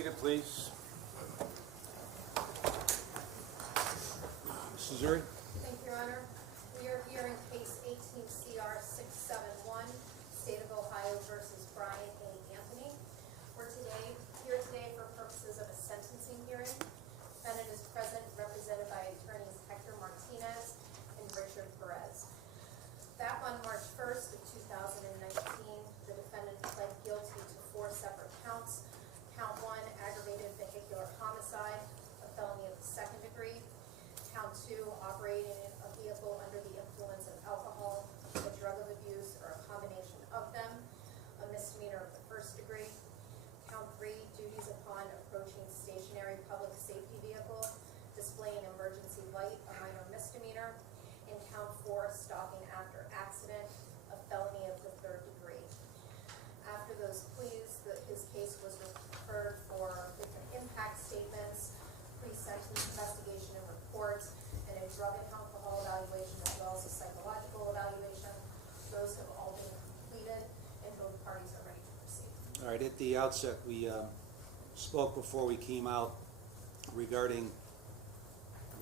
seated, please. Mrs. Zuri? Thank you, Your Honor. We are hearing case 18 CR 671, State of Ohio versus Brian A. Anthony. We're here today for purposes of a sentencing hearing. Defendant is present, represented by attorneys Hector Martinez and Richard Perez. Back on March 1st of 2019, the defendant pled guilty to 4 separate counts. Count 1, aggravated vehicular homicide, a felony of the 2nd degree. Count 2, operating a vehicle under the influence of alcohol, a drug of abuse, or a combination of them, a misdemeanor of the 1st degree. Count 3, duties upon approaching stationary public safety vehicle, displaying emergency light, a minor misdemeanor. And count 4, stopping after accident, a felony of the 3rd degree. After those pleas, his case was referred for different impact statements, pre-sentence investigation and reports, and a drug and alcohol evaluation, as well as a psychological evaluation. Those have all been completed, and both parties are ready to proceed. All right, at the outset, we spoke before we came out regarding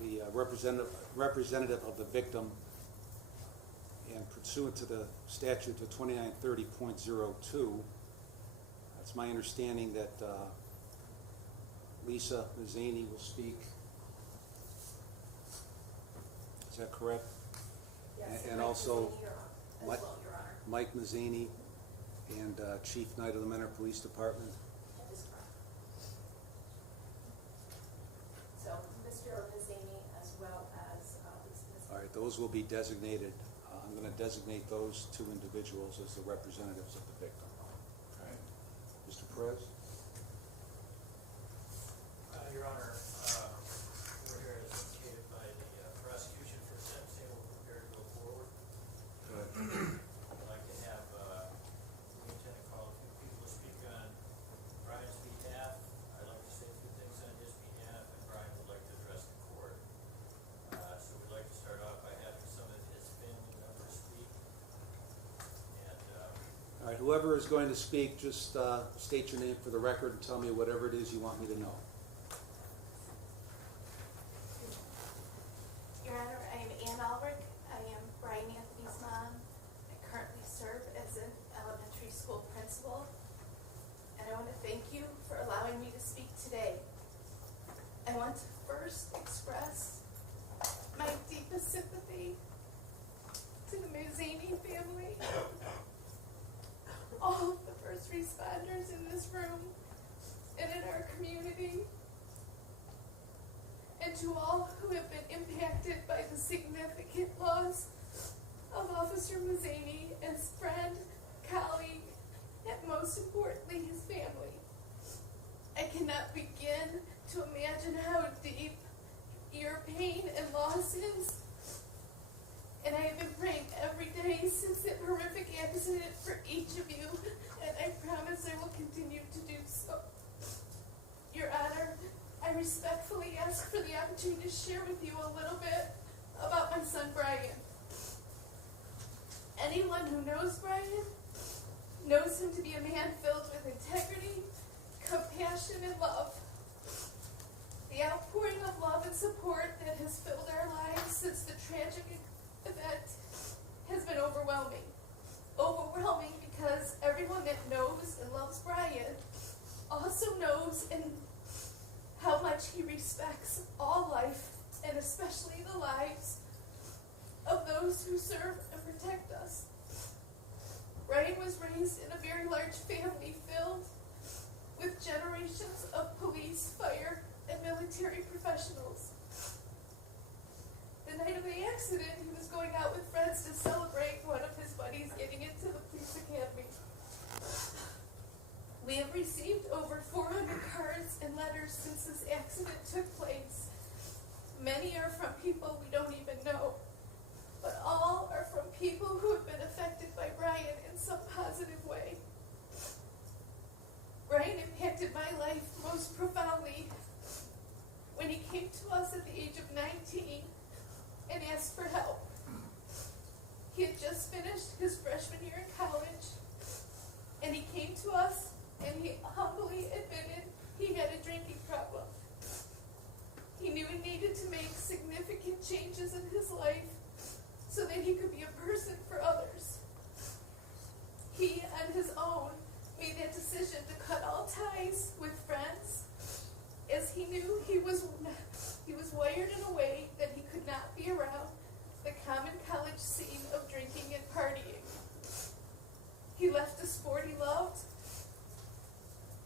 the representative of the victim, and pursuant to the statute of 2930.02, it's my understanding that Lisa Mazzani will speak. Is that correct? Yes, And Mike also Mazzani, Your Honor, as well, Your Honor. Mike Mazzani and Chief Knight of the Mentor Police Department. That is correct. So, Mr. Mazzani as well as Lisa Mazzani. All right, those will be designated. I'm going to designate those 2 individuals as the representatives of the victim. All right. Mr. Perez? Your Honor, we're here as indicated by the prosecution for sentencing. We're prepared to go forward. I'd like to have, we intend to call a few people to speak on Brian's behalf. I'd like to say a few things on his behalf, and Brian would like to address the court. So we'd like to start off by having some of his family members speak. And, All right, whoever is going to speak, just state your name for the record and tell me whatever it is you want me to know. Your Honor, I am Ann Ulrich. I am Brian Anthony's mom. I currently serve as an elementary school principal. And I want to thank you for allowing me to speak today. I want to first express my deepest sympathy to the Mazzani family, all of the first responders in this room and in our community, and to all who have been impacted by the significant loss of Officer Mazzani as friend, colleague, and most importantly, his family. I cannot begin to imagine how deep your pain and loss is, and I have been praying every day since that horrific accident for each of you, and I promise I will continue to do so. Your Honor, I respectfully ask for the opportunity to share with you a little bit about my son Brian. Anyone who knows Brian knows him to be a man filled with integrity, compassion, and love. The outpouring of love and support that has filled our lives since the tragic event has been overwhelming. Overwhelming because everyone that knows and loves Brian also knows and how much he respects all life, and especially the lives of those who serve and protect us. Brian was raised in a very large family filled with generations of police, fire, and military professionals. The night of the accident, he was going out with friends to celebrate one of his buddies getting into the police academy. We have received over 400 cards and letters since this accident took place. Many are from people we don't even know, but all are from people who have been affected by Brian in some positive way. Brian impacted my life most profoundly when he came to us at the age of 19 and asked for help. He had just finished his freshman year in college, and he came to us and he humbly admitted he had a drinking problem. He knew he needed to make significant changes in his life so that he could be a person for others. He, on his own, made that decision to cut all ties with friends, as he knew he was wired in a way that he could not be around the common college scene of drinking and partying. He left the sport he loved,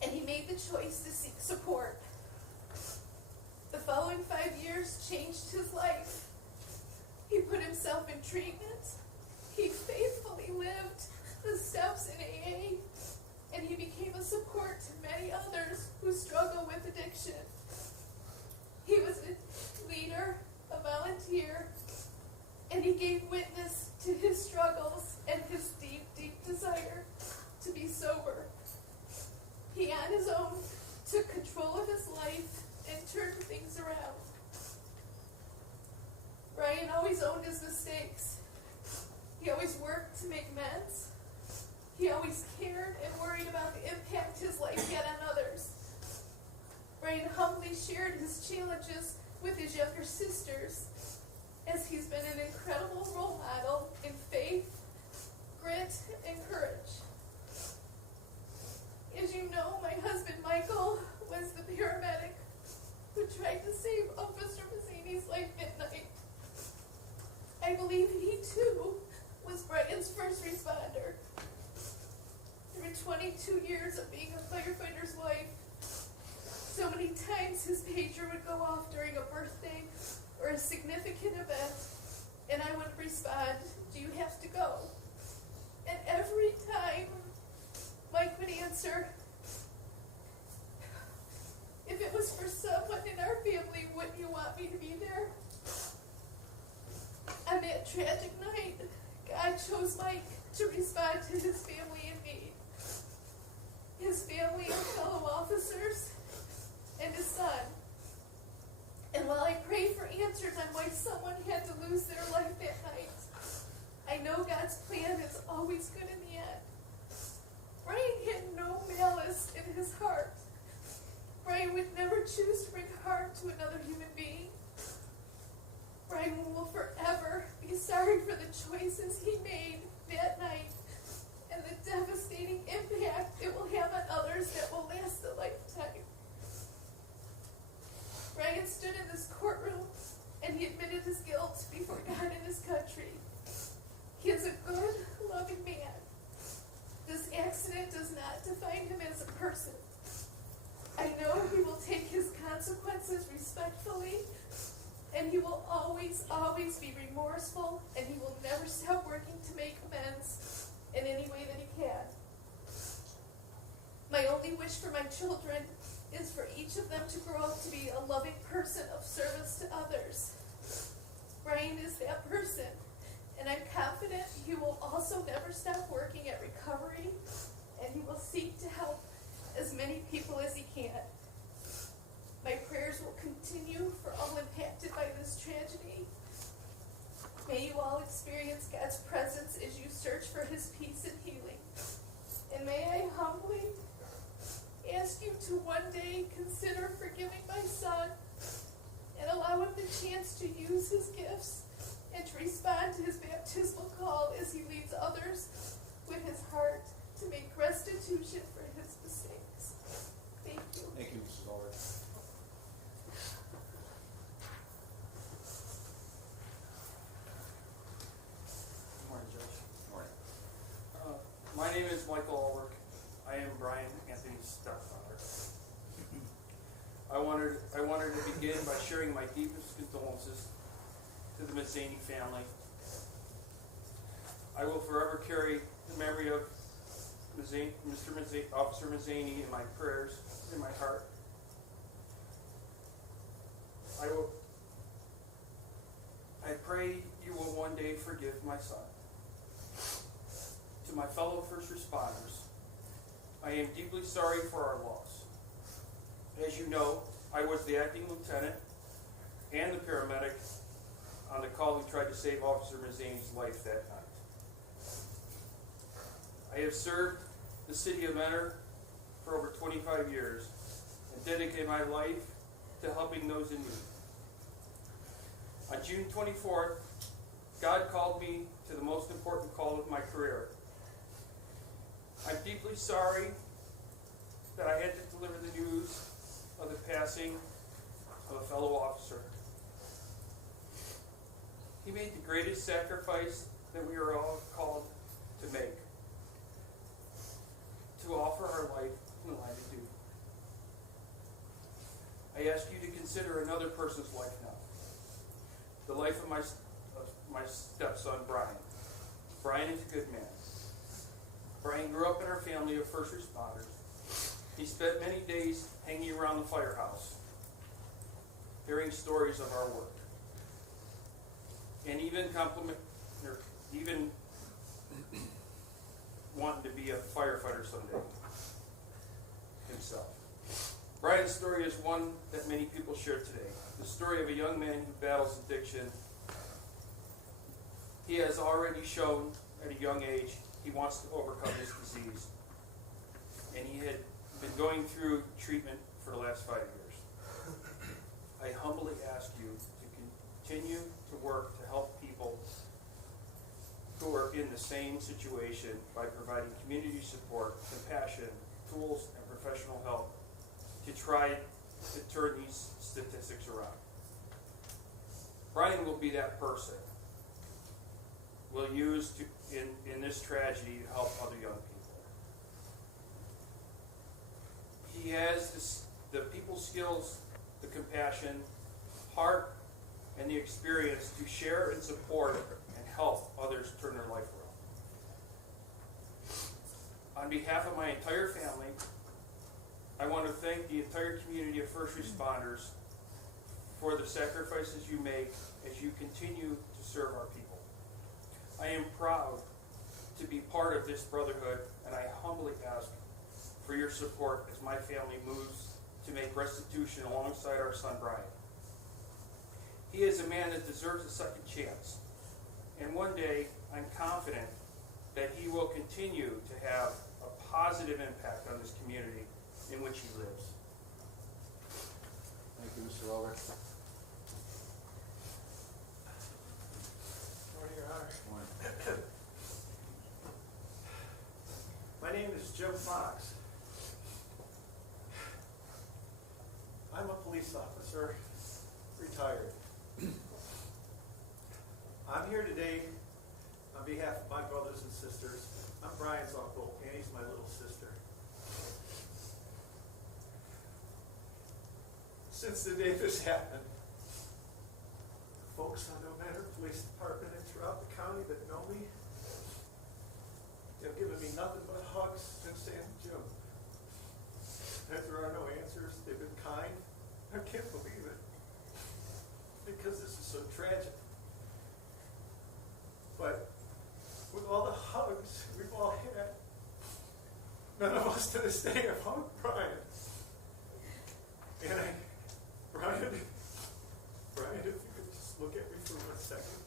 and he made the choice to seek support. The following 5 years changed his life. He put himself in treatment. He faithfully lived the steps in AA, and he became a support to many others who struggle with addiction. He was a leader, a volunteer, and he gave witness to his struggles and his deep, deep desire to be sober. He, on his own, took control of his life and turned things around. Brian always owned his mistakes. He always worked to make amends. He always cared and worried about the impact his life had on others. Brian humbly shared his challenges with his younger sisters, as he's been an incredible role model in faith, grit, and courage. As you know, my husband Michael was the paramedic who tried to save Officer Mazzini's life at night. I believe he too was Brian's first responder. Through 22 years of being a firefighter's wife, so many times his pager would go off during a birthday or a significant event, and I would respond, "Do you have to go?" And every time Mike would answer, "If it was for someone in our family, wouldn't you want me to be there?" On that tragic night, God chose Mike to respond to his family in need. His family and fellow officers, and his son. And while I pray for answers on why someone had to lose their life that night, I know God's plan is always good in the end. Brian had no malice in his heart. Brian would never choose to bring harm to another human being. Brian will forever be sorry for the choices he made that night and the devastating impact it will have on others that will last a lifetime. Brian stood in this courtroom and he admitted his guilt before God and his country. He is a good, loving man. This accident does not define him as a person. I know he will take his consequences respectfully, and he will always, always be remorseful, and he will never stop working to make amends in any way that he can. My only wish for my children is for each of them to grow up to be a loving person of service to others. Brian is that person, and I'm confident he will also never stop working at recovery, and he will seek to help as many people as he can. My prayers will continue for all impacted by this tragedy. May you all experience God's presence as you search for his peace and healing. And may I humbly ask you to one day consider forgiving my son and allow him the chance to use his gifts and to respond to his baptismal call as he leads others with his heart to make restitution for his mistakes. Thank you. Thank you, Mrs. Ulrich. Good morning, Judge. Morning. My name is Michael Ulrich. I am Brian Anthony's stepfather. I wanted to begin by sharing my deepest condolences to the Mazzini family. I will forever carry the memory of Officer Mazzini in my prayers, in my heart. I pray you will one day forgive my son. To my fellow first responders, I am deeply sorry for our loss. As you know, I was the acting lieutenant and the paramedic on the call who tried to save Officer Mazzini's life that night. I have served the city of Mentor for over 25 years, and dedicate my life to helping those in need. On June 24th, God called me to the most important call of my career. I'm deeply sorry that I had to deliver the news of the passing of a fellow officer. He made the greatest sacrifice that we are all called to make, to offer our life in the line of duty. I ask you to consider another person's life now. The life of my stepson, Brian. Brian is a good man. Brian grew up in our family of first responders. He spent many days hanging around the firehouse, hearing stories of our work, and even wanting to be a firefighter someday himself. Brian's story is one that many people share today. The story of a young man who battles addiction. He has already shown at a young age he wants to overcome his disease. And he had been going through treatment for the last 5 years. I humbly ask you to continue to work to help people who are in the same situation by providing community support, compassion, tools, and professional help to try to turn these statistics around. Brian will be that person we'll use in this tragedy to help other young people. He has the people skills, the compassion, heart, and the experience to share and support and help others turn their life around. On behalf of my entire family, I want to thank the entire community of first responders for the sacrifices you make as you continue to serve our people. I am proud to be part of this brotherhood, and I humbly ask for your support as my family moves to make restitution alongside our son Brian. He is a man that deserves a second chance, and one day I'm confident that he will continue to have a positive impact on this community in which he lives. Thank you, Mr. Weller. Morning, Your Honor. Morning. My name is Jim Fox. I'm a police officer, retired. I'm here today on behalf of my brothers and sisters. I'm Brian's uncle, Annie's my little sister. Since the day this happened, folks on the Manor Police Department and throughout the county that know me, they've given me nothing but hugs since saying, Jim. And if there are no answers, they've been kind. I can't believe it, because this is so tragic. But with all the hugs we've all had, none of us to this day have hugged Brian. And Brian, if you could just look at me for 1 second.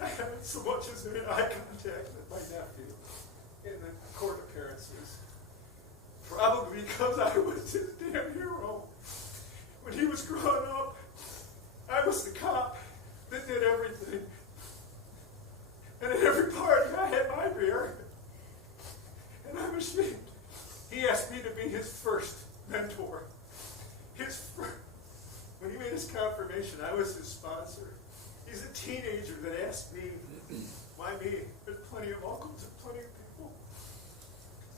I haven't so much as made eye contact with my nephew in the court appearances. Probably because I was his damn hero. When he was growing up, I was the cop that did everything. And at every party, I had my beer. And I'm ashamed. He asked me to be his first mentor. When he made his confirmation, I was his sponsor. He's a teenager that asked me, why me? There's plenty of uncles and plenty of people.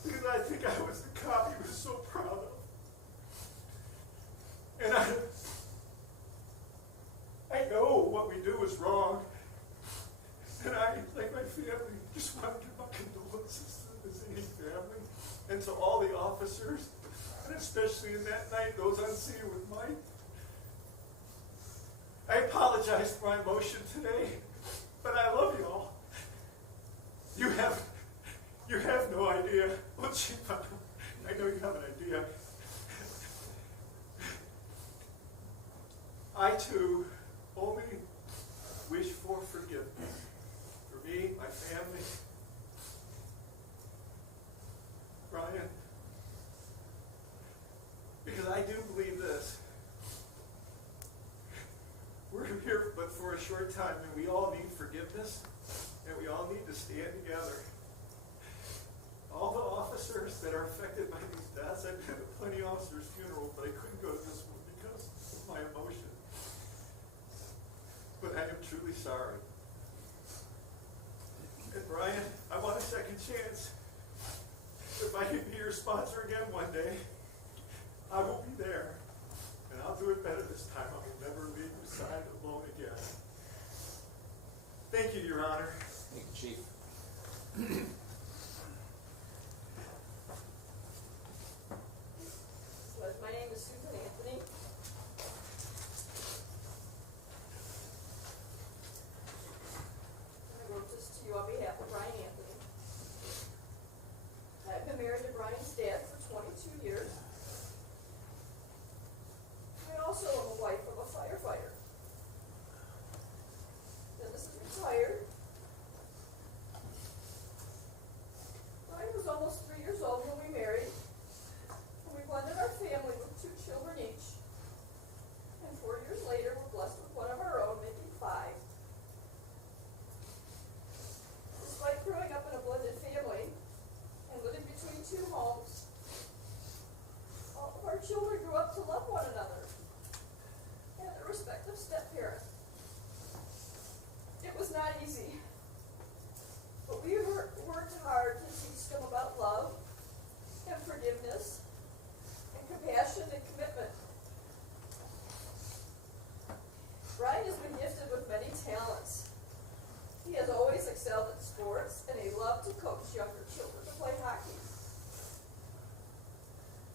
Because I think I was the cop he was so proud of. And I know what we do is wrong. And I, like my family, just want to give my condolences to the Zany family and to all the officers, and especially in that night, those on scene with Mike. I apologize for my emotion today, but I love you all. You have no idea. Well, Chief, I know you have an idea. I too only wish for forgiveness for me, my family. Brian, short time, and we all need forgiveness, and we all need to stand together. All the officers that are affected by these deaths, I've been to plenty of officers' funerals, but I couldn't go to this one because of my emotion. But I am truly sorry. And Brian, I want a second chance. If I can be your sponsor again one day, I will be there. And I'll do it better this time. I will never leave your side alone again. Thank you, Your Honor. Thank you, Chief. My name is Susan Anthony. I wrote this to you on behalf of Brian Anthony. I've been married to Brian's dad for 22 years. I also am a wife of a firefighter. Dennis is retired. Brian was almost 3 years old when we married. And we blended our family with 2 children each. And 4 years later, we're blessed with one of our own, making 5. Despite growing up in a blended family and living between 2 homes, all of our children grew up to love one another and their respective step-parents. It was not easy, but we worked hard to teach them about love and forgiveness and compassion and commitment. Brian has been gifted with many talents. He has always excelled in sports, and he loved to coach younger children to play hockey.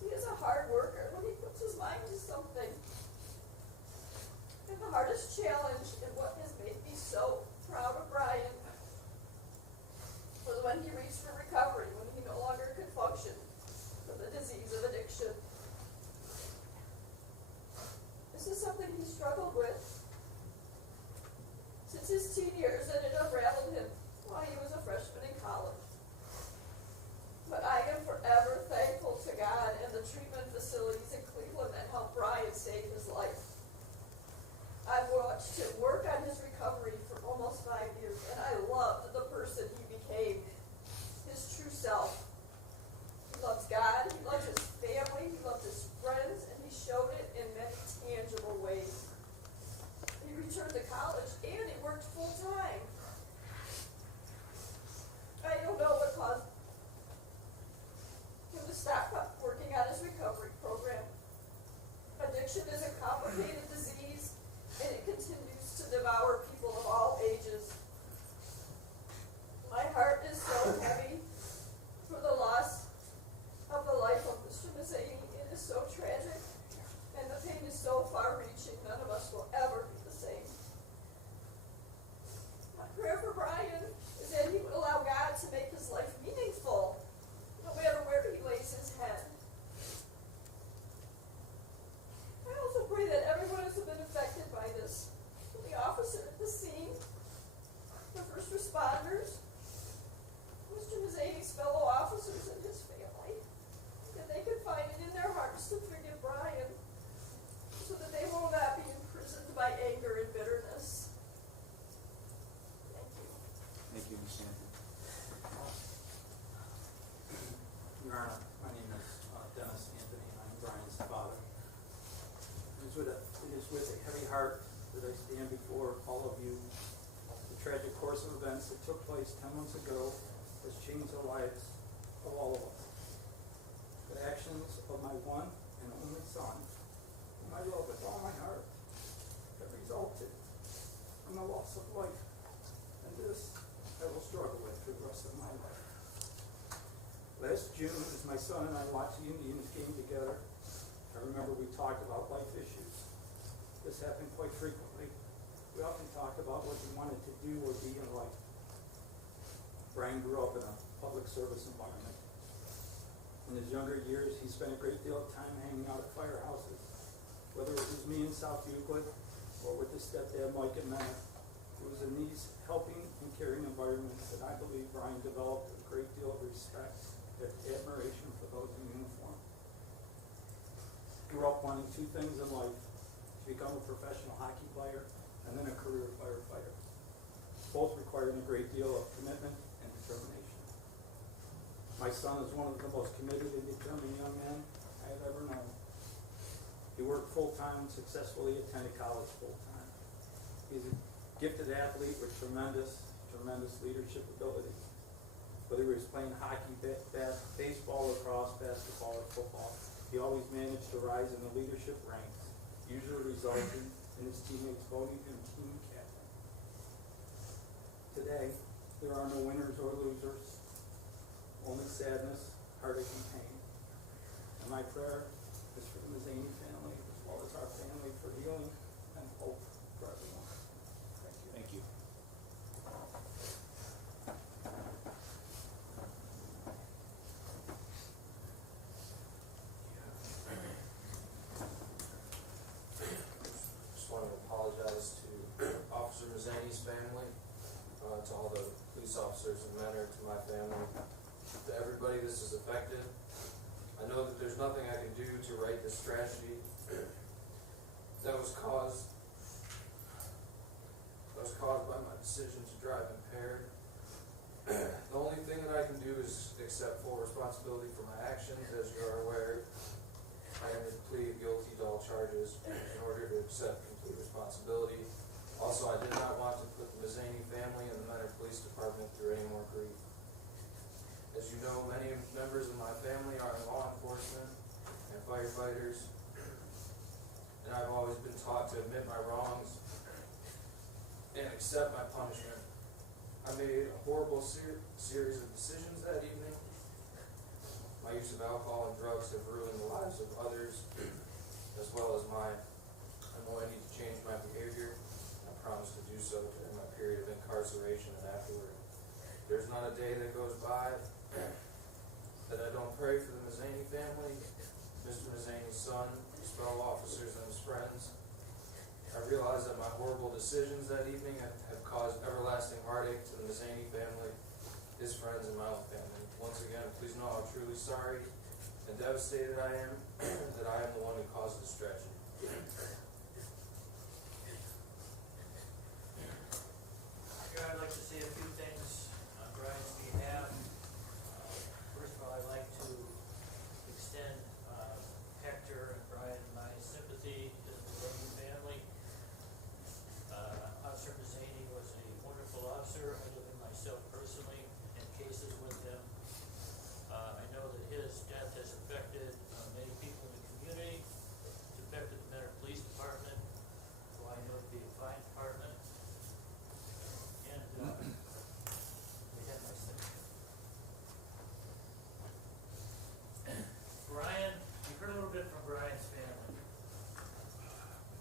He is a hard worker when he puts his mind to something. And the hardest challenge and what has made me so proud of Brian was when he reached for recovery, when he no longer could function from the disease of addiction. This is something he struggled with since his teen years, and it unraveled him while he was a freshman in college. But I am forever thankful to God and the treatment facilities in Cleveland that helped Brian save his life. I've watched him work on his recovery for almost 5 years, and I loved the person he became, his true self. He loves God, he loves his family, he loves his friends, and he showed it in many tangible ways. He returned to college, and he worked full-time. I don't know what caused him to stop working on his recovery program. Addiction is a complicated disease, and it continues to devour people of all ages. My heart is so heavy for the loss of the life of Mr. Mazzani. It is so tragic, and the pain is so far-reaching, none of us will ever be the same. My prayer for Brian is that he would allow God to make his life meaningful, no matter where he lays his head. I also pray that everyone who's been affected by this, the officer at the scene, the first responders, Mr. Mazzani's fellow officers and his family, that they could find it in their hearts to forgive Brian so that they will not be imprisoned by anger and bitterness. Thank you. Thank you, Ms. Anthony. Your Honor, my name is Dennis Anthony, and I'm Brian's father. It is with a heavy heart that I stand before all of you. The tragic course of events that took place 10 months ago has changed the lives of all of us. The actions of my one and only son, whom I love with all my heart, have resulted in the loss of life, and this I will struggle with for the rest of my life. Last June, as my son and I watched the Indians game together, I remember we talked about life issues. This happened quite frequently. We often talked about what we wanted to do or be in life. Brian grew up in a public service environment. In his younger years, he spent a great deal of time hanging out at firehouses, whether it was me in South Euclid or with his stepdad, Mike and Matt. It was in these helping and caring environments that I believe Brian developed a great deal of respect and admiration for those in uniform. Grew up wanting 2 things in life: to become a professional hockey player and then a career firefighter, both requiring a great deal of commitment and determination. My son is one of the most committed and determined young men I have ever known. He worked full-time and successfully attended college full-time. He's a gifted athlete with tremendous leadership abilities. Whether he was playing hockey, baseball, lacrosse, basketball, or football, he always managed to rise in the leadership ranks, usually resulting in his teammates voting him team captain. Today, there are no winners or losers, only sadness, heartache, and pain. And my prayer is for the Mazzani family, as well as our family, for healing and hope for everyone. Thank you. Thank you. Just want to apologize to Officer Mazzani's family, to all the police officers and men, to my family, to everybody this has affected. I know that there's nothing I can do to right this tragedy that was caused by my decision to drive impaired. The only thing that I can do is accept full responsibility for my actions. As you are aware, I am pleaded guilty to all charges in order to accept complete responsibility. Also, I did not want to put the Mazzani family and the Mentor Police Department through any more grief. As you know, many members of my family are in law enforcement and firefighters, and I've always been taught to admit my wrongs and accept my punishment. I made a horrible series of decisions that evening. My use of alcohol and drugs have ruined the lives of others, as well as mine. I know I need to change my behavior. I promise to do so during my period of incarceration and afterward. There's not a day that goes by that I don't pray for the Mazzani family, Mr. Mazzani's son, his fellow officers, and his friends. I realize that my horrible decisions that evening have caused everlasting heartache to the Mazzani family, his friends, and my own family. Once again, please know how truly sorry and devastated I am that I am the one who caused this tragedy. Here, I'd like to say a few things on Brian's behalf. First of all, I'd like to extend Hector and Brian my sympathy to the Mazzani family. Officer Mazzani was a wonderful officer. I knew him myself personally, in cases with him. I know that his death has affected many people in the community. It's affected the Mentor Police Department, who I know to be a fine department. And we had my sympathy. Brian, you heard a little bit from Brian's family,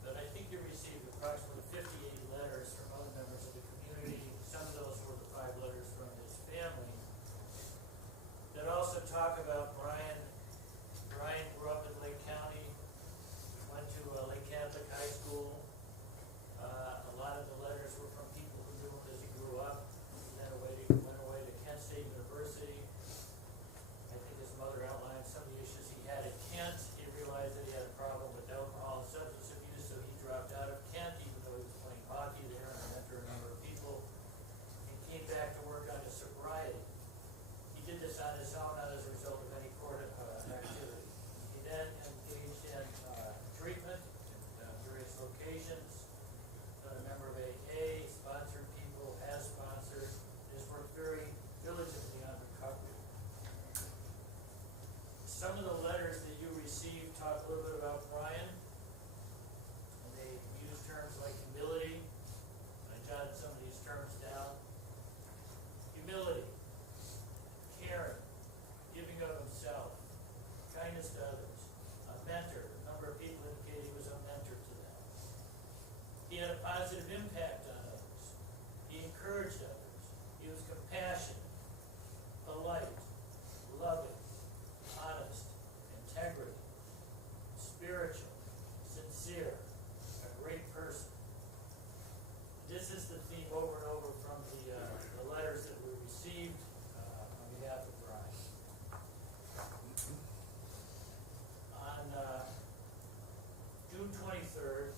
but I think you received approximately 58 letters from other members of the community. Some of those were the 5 letters from his family that also talk about Brian. Brian grew up in Lake County, went to Lake Catholic High School. A lot of the letters were from people who knew him as he grew up. He went away to Kent State University. I think his mother outlined some of the issues he had at Kent. He realized that he had a problem with alcohol and substance abuse, so he dropped out of Kent, even though he was playing hockey there and mentored a number of people. He came back to work on his sobriety. He did this on his own, not as a result of any court activity. He then engaged in treatment in various locations, been a member of AA, sponsored people, has sponsored, has worked very diligently on recovery. Some of the letters that you received talk a little bit about Brian, and they use terms like humility. I jotted some of these terms down. Humility, caring, giving of himself, kindness to others, a mentor. A number of people indicated he was a mentor to them. He had a positive impact on others. He encouraged others. He was compassionate, polite, loving, honest, integrity, spiritual, sincere, a great person. This is the theme over and over from the letters that we received on behalf of Brian. On June 23rd,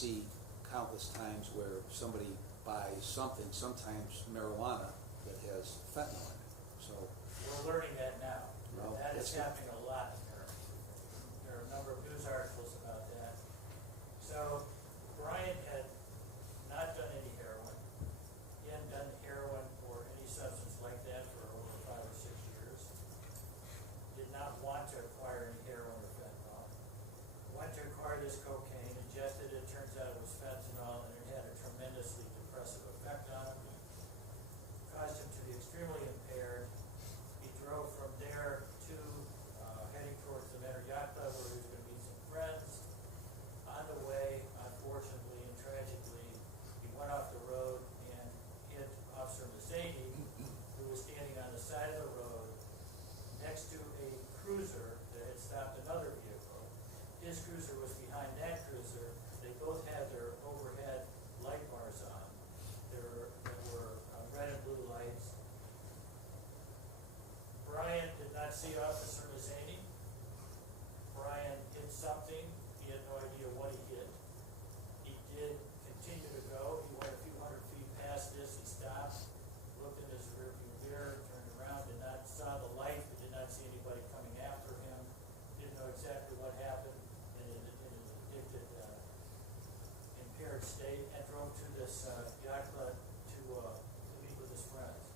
see countless times where somebody buys something, sometimes marijuana, that has fentanyl in it, so. We're learning that now. Well, That is that's good. happening a lot in Maryland. There are a number of news articles about that. So Brian had not done any heroin. He hadn't done heroin or any substance like that for over 5 or 6 years. Did not want to acquire any heroin or fentanyl. Went to acquire this cocaine, ingested it, turns out it was fentanyl, and it had a tremendously depressive effect on him. Caused him to be extremely impaired. He drove from there to heading towards the Menor Yacht Club where he was going to meet some friends. On the way, unfortunately and tragically, he went off the road and hit Officer Mazzani, who was standing on the side of the road next to a cruiser that had stopped another vehicle. His cruiser was behind that cruiser. They both had their overhead light bars on. There were red and blue lights. Brian did not see Officer Mazzani. Brian hit something. He had no idea what he hit. He did continue to go. He went a few hundred feet past this. He stopped, looked in his rearview mirror, turned around, saw the light, but did not see anybody coming after him. Didn't know exactly what happened in an addicted, impaired state, and drove to this yacht club to meet with his friends.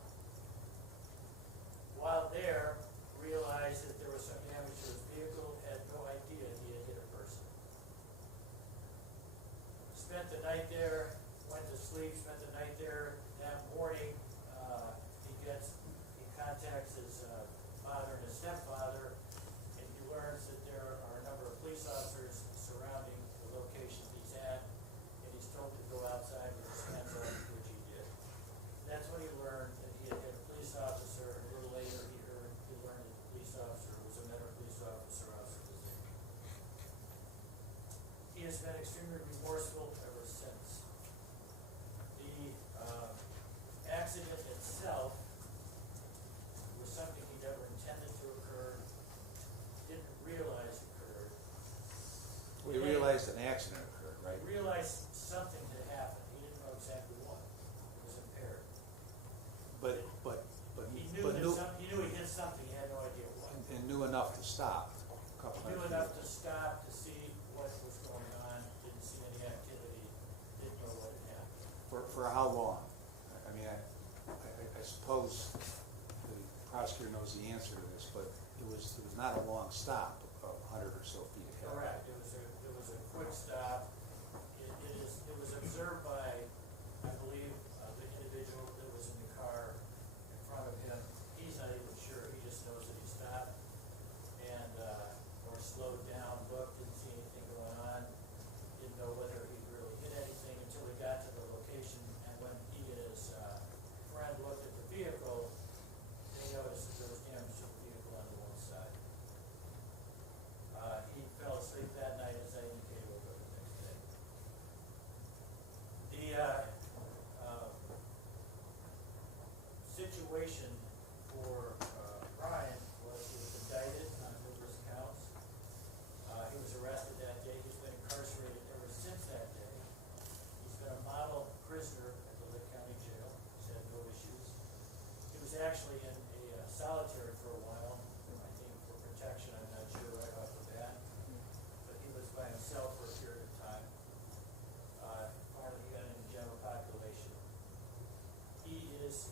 While there, realized that there was some damage to his vehicle, had no idea he had hit a person. Spent the night there, went to sleep, spent the night there. That morning, he contacts his father and his stepfather, and he learns that there are a number of police officers surrounding the location he's at, and he's told to go outside with his hands up, which he did. That's when he learned that he had hit a police officer. A little later, he learned that the police officer was a Menor police officer, Officer Mazzani. He has been extremely remorseful ever since. The accident itself was something he never intended to occur, didn't realize occurred. We realized an accident occurred, right? He realized something had happened. He didn't know exactly what. He was impaired. But He knew he knew he hit something. He had no idea what. and knew enough to stop a couple He knew hundred enough feet. to stop to see what was going on. Didn't see any activity. Didn't know what had happened. For how long? I mean, I suppose the prosecutor knows the answer to this, but it was not a long stop of 100 or so feet ahead. Correct. It was a quick stop. It was observed by, I believe, the individual that was in the car in front of him. He's not even sure. He just knows that he stopped and or slowed down, looked, didn't see anything going on, didn't know whether he really hit anything until he got to the location. And when he and his friend looked at the vehicle, they noticed that there was damage to the vehicle on the one side. He fell asleep that night, as I indicated, woke up the next day. The situation for Brian was he was indicted on numerous counts. He was arrested that day. He's been incarcerated ever since that day. He's been a model prisoner at the Lake County Jail. He's had no issues. He was actually in a solitary for a while, I think for protection, I'm not sure right off the bat. But he was by himself for a period of time. Finally, he got into the general population. He is,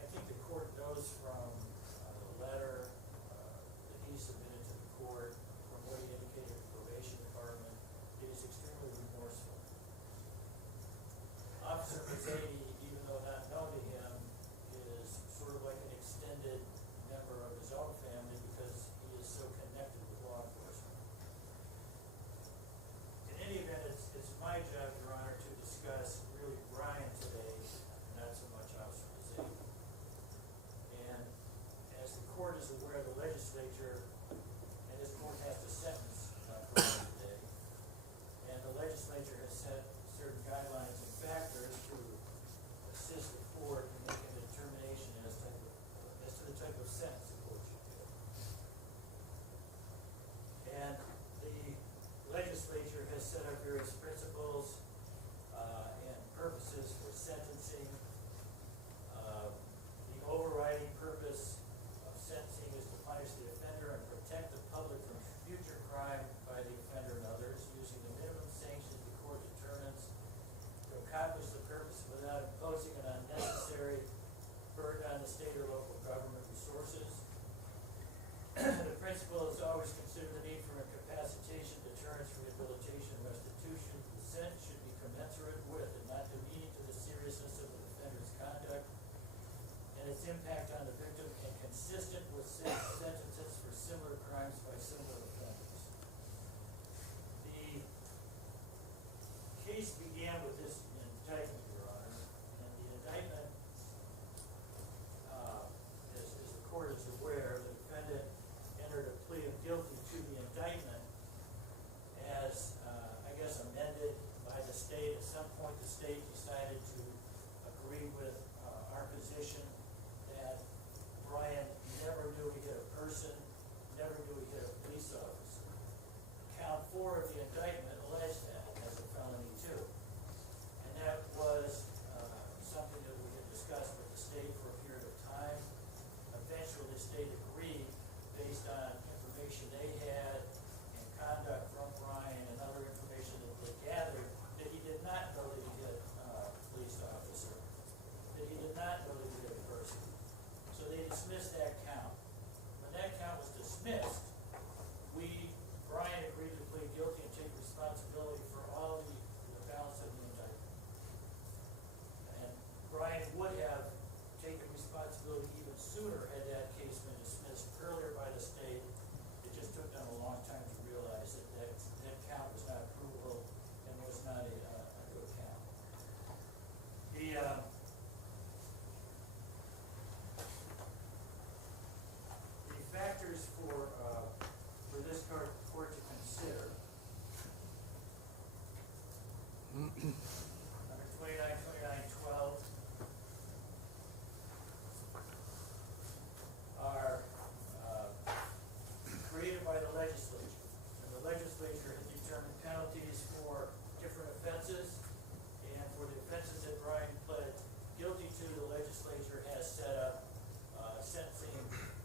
I think the court knows from the letter that he submitted to the court, from what he indicated to the probation department, he is extremely remorseful. Officer Mazzani the state or local government resources. The principal has always considered the need for incapacitation, deterrence, rehabilitation, and restitution. The sentence should be commensurate with and not demeaning to the seriousness of the offender's conduct and its impact on the victim, and consistent with sentences for similar crimes by similar offenders. The case began with this indictment, Your Honor, and the indictment, as the court is aware, the defendant entered a plea of guilty to the indictment as, I guess, amended by the state. At some point, the state decided to agree with our position that Brian never knew he hit a person, never knew he hit a police officer. Count 4 of the indictment alleged that as a felony too. And that was something that we had discussed with the state for a period of time. Eventually, the state agreed, based on information they had and conduct from Brian and other information that they gathered, that he did not know that he hit a police officer, that he did not know that he hit a person. So they dismissed that count. When that count was dismissed, Brian agreed to plead guilty and take responsibility for all the balance of the indictment. And Brian would have taken responsibility even sooner had that case been dismissed earlier by the state. It just took them a long time to realize that count was not provable and was not a good count. The factors for this court to consider under 29-29-12 are created by the legislature. And the legislature has determined penalties for different offenses, and for the offenses that Brian pled guilty to, the legislature has set up sentencing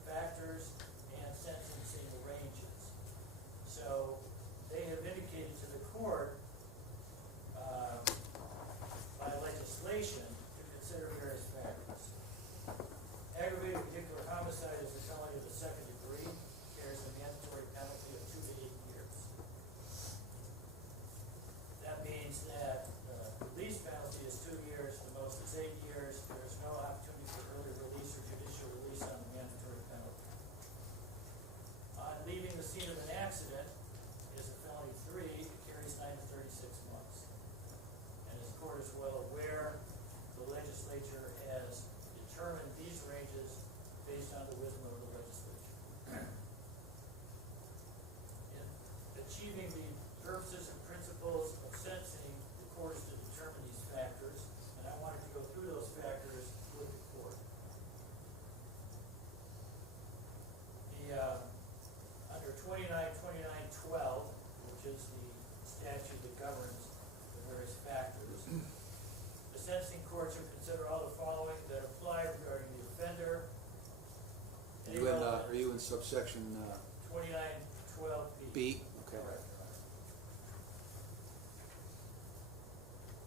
factors and sentencing ranges. So they have indicated to the court by legislation to consider various factors. Aggravated vehicular homicide is a felony of the second degree, carries a mandatory penalty of 2 to 8 years. That means that the least penalty is 2 years, the most is 8 years. There is no opportunity for early release or judicial release on the mandatory penalty. Leaving the scene of an accident is a felony 3, it carries 9 to 36 months. And as the court is well aware, the legislature has determined these ranges based on the wisdom of the legislature. In achieving the purposes and principles of sentencing, the court is to determine these factors, and I wanted to go through those factors with the court. Under 29-29-12, which is the statute that governs the various factors, the sentencing court should consider all the following that apply regarding the offender. Are you in subsection 29-12B. B? Okay. Correct.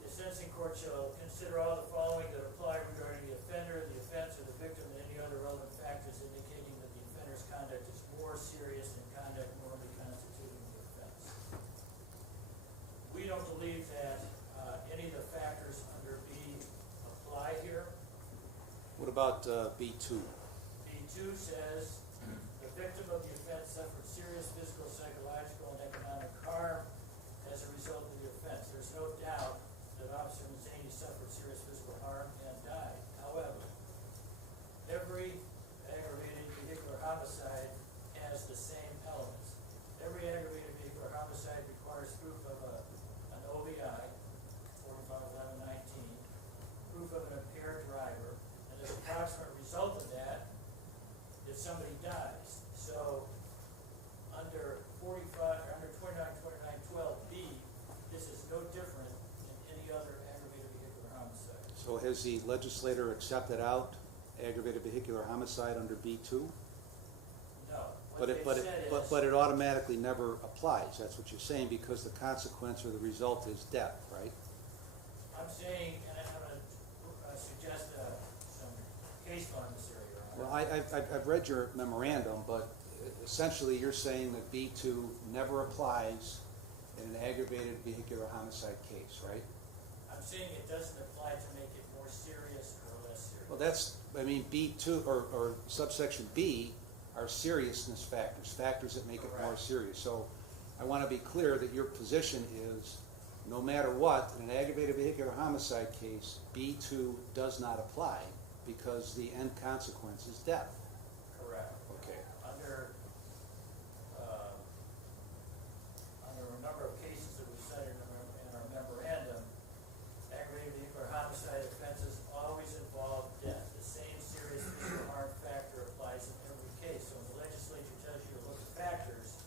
The sentencing court shall consider all the following that apply regarding the offender, the offense, or the victim, and any other relevant factors indicating that the offender's conduct is more serious than conduct normally constituting the offense. We don't believe that any of the factors under B apply here. What about B2? B2 says the victim of the offense suffered serious physical, psychological, and economic harm as a result of the offense. There's no doubt that Officer Mazzani suffered serious physical harm and died. However, every aggravated vehicular homicide has the same elements. Every aggravated vehicular homicide requires proof of an OVI, 45-11-19, proof of an impaired driver, and as an approximate result of that, if somebody dies. So under 29-29-12B, this is no different than any other aggravated vehicular homicide. So has the legislator accepted out aggravated vehicular homicide under B2? No. But it automatically never applies. That's what you're saying, because the consequence or the result is death, right? I'm saying, and I'm going to suggest some case law in this I've read your memorandum, but essentially you're saying that B2 never applies in an aggravated vehicular homicide case, right? I'm saying it doesn't apply to make it more serious or less serious. Well, that's, I mean, B2 or subsection B are seriousness factors, factors that make it more Correct. serious. So I want to be clear that your position is, no matter what, in an aggravated vehicular homicide case, B2 does not apply because the end consequence is death. Correct. Okay. Under a number of cases that we cited in our memorandum, aggravated vehicular homicide offenses always involve death. The same serious physical harm factor applies in every case. So when the legislature tells you to look at factors,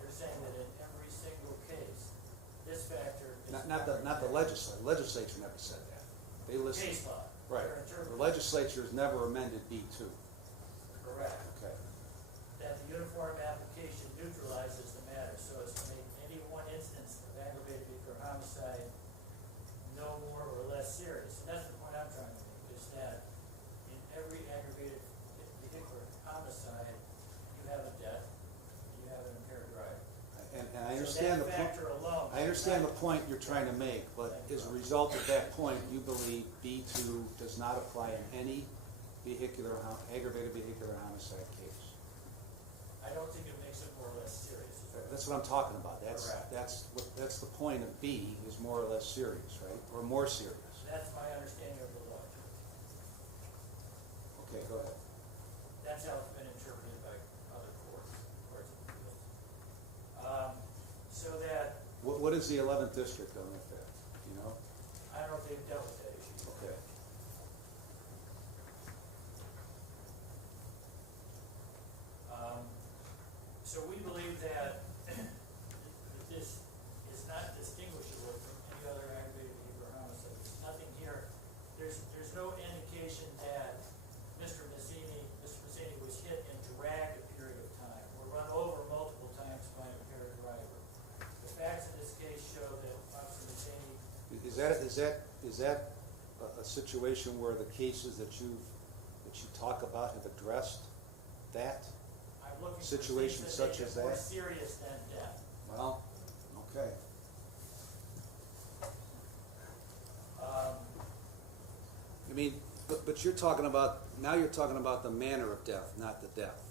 they're saying that in every single case, this factor is Not the legislature. The legislature never said that. They listed. Case law. Right. They're The interpreting. legislature has never amended B2. Correct. Okay. That the uniform application neutralizes the matter so as to make any one instance of aggravated vehicular homicide no more or less serious. And that's the point I'm trying to make, is that in every aggravated vehicular homicide, you have a death, you have an impaired driver. And I understand the So point. that factor alone. I understand the point you're trying to make, but as a result of that point, you believe B2 does not apply in any aggravated vehicular homicide case. I don't think it makes it more or less serious. That's what I'm talking about. Correct. That's the point of B, is more or less serious, right? Or more serious. That's my understanding of the law. Okay, go ahead. That's how it's been interpreted by other courts of appeals. So that, What is the 11th district on with that? Do you know? I don't know if they've dealt with that issue. Okay. So we believe that this is not distinguishable from any other aggravated vehicular homicide. There's nothing here, there's no indication that Mr. Mazzini was hit and dragged a period of time, or run over multiple times by an impaired driver. The facts of this case show that Officer Mazzini, Is that a situation where the cases that you talk about have addressed that? I'm looking for Situations things such that as make it more that? serious than death. Well, okay. I mean, but you're talking about, now you're talking about the manner of death, not the death.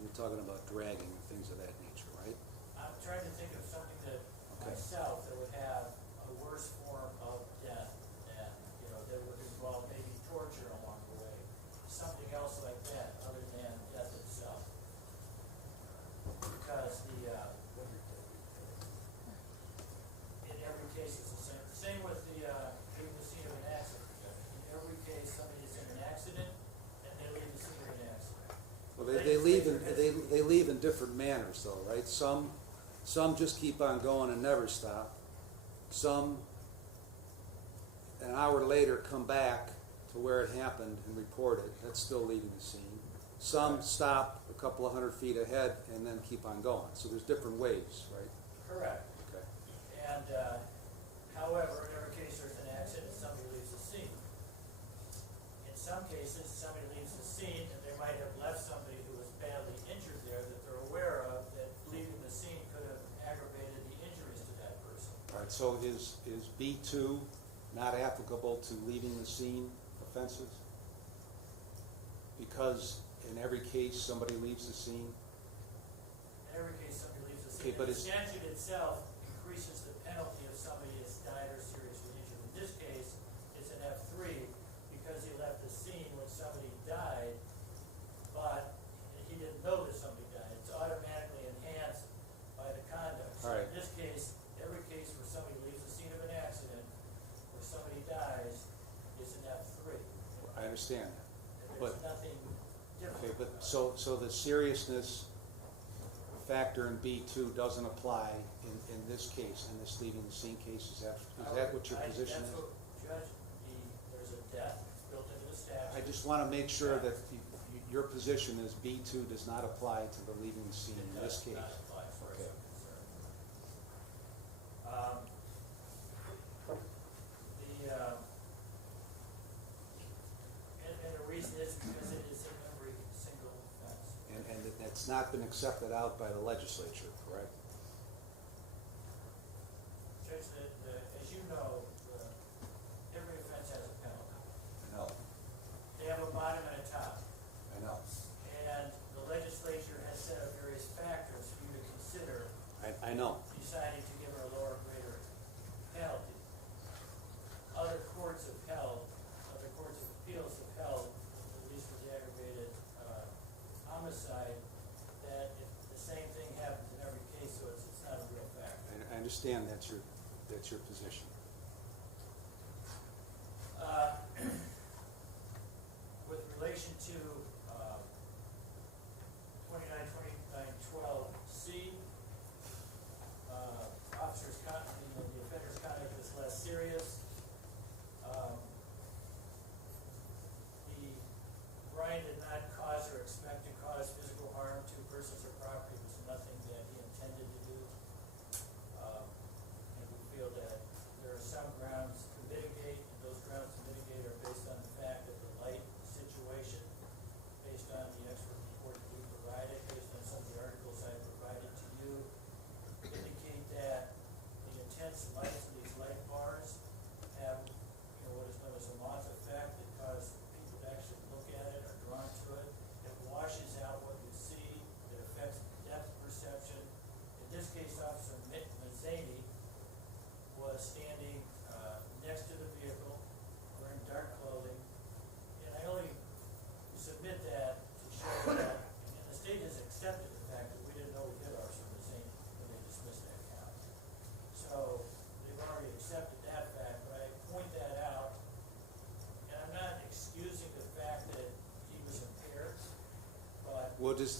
You're talking about dragging and things of that nature, right? I'm trying to think of something that Okay. myself that would have a worse form of death than, that would involve maybe torture along the way. Something else like that other than death itself. Because in every case it's the same. Same with leaving the scene of an accident. In every case, somebody is in an accident and they leave the scene of an accident. Well, they leave in different manners though, right? Some just keep on going and never stop. Some, an hour later, come back to where it happened and report it. That's still leaving the scene. Some stop a couple of 100 feet ahead and then keep on going. So there's different ways, right? Correct. Okay. And, however, in every case there's an accident, somebody leaves the scene. In some cases, somebody leaves the scene and they might have left somebody who was badly injured there that they're aware of, that leaving the scene could have aggravated the injuries to that person. All right, so is B2 not applicable to leaving the scene offenses? Because in every case, somebody leaves the scene? In every case, somebody leaves the Okay, scene. but The it's- statute itself increases the penalty if somebody has died or seriously injured. In this case, it's an F3 because he left the scene when somebody died, but he didn't know that somebody died. It's automatically enhanced by the conduct. So All right. in this case, every case where somebody leaves the scene of an accident, where somebody dies, is an F3. I understand that. And But- there's nothing different. Okay, but about it. so the seriousness factor in B2 doesn't apply in this case, in this leaving the scene case? Is that what your position That's is? what, Judge, there's a death built into the statute. I just want to make sure that your position is B2 does not apply to the leaving the scene in this case. It does not apply as far as Okay. I'm concerned. And the reason is because it is in every it's not been accepted out by the legislature, correct? Judge, as you know, every offense has a penalty. I know, They have a bottom and a top. I know. And the legislature has set up various factors for you to consider I know. deciding to give her a lower or greater penalty. Other courts of appeals have held, at least for the aggravated homicide, that if the same thing happens in every case, so it's not a real factor. I understand that's your position. With relation to 29-29-12C, officers' conduct, the offender's conduct is less serious. Brian did not cause or expect to cause physical harm to persons or property. It was nothing that he intended to do. And we feel that there are some grounds to mitigate, and those grounds to mitigate are based on the fact that the light situation, based on the expert report that we provided, based on some of the articles I provided to you, indicate that the intense lights of these light bars have, what is known as a moth effect that cause people to actually look at it or drawn to it. It washes out what you see. It affects depth perception. In this case, Officer Mazzani was standing next to the vehicle, wearing dark clothing, and I only submit that to show that, and the state has accepted the fact that we didn't know we hit Officer Mazzani when they dismissed that count. So they've already accepted that fact, but I point that out, and I'm not excusing the fact that he was impaired, but Well, does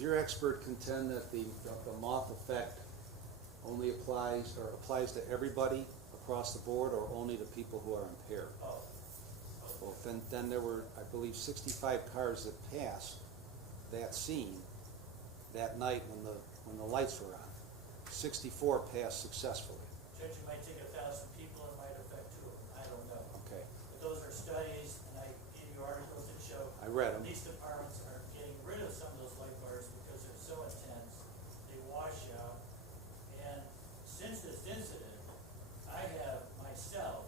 your expert contend that the moth effect only applies to everybody across the board, or only to people who are impaired? both. Well, then there were, I believe, 65 cars that passed that scene that night when the lights were on. 64 passed successfully. Judge, you might take 1,000 people, it might affect 2 of them, I don't know. Okay, But those are studies, and I gave you articles that show I read them. police departments are getting rid of some of those light bars because they're so intense, they wash out. And since this incident, I have myself,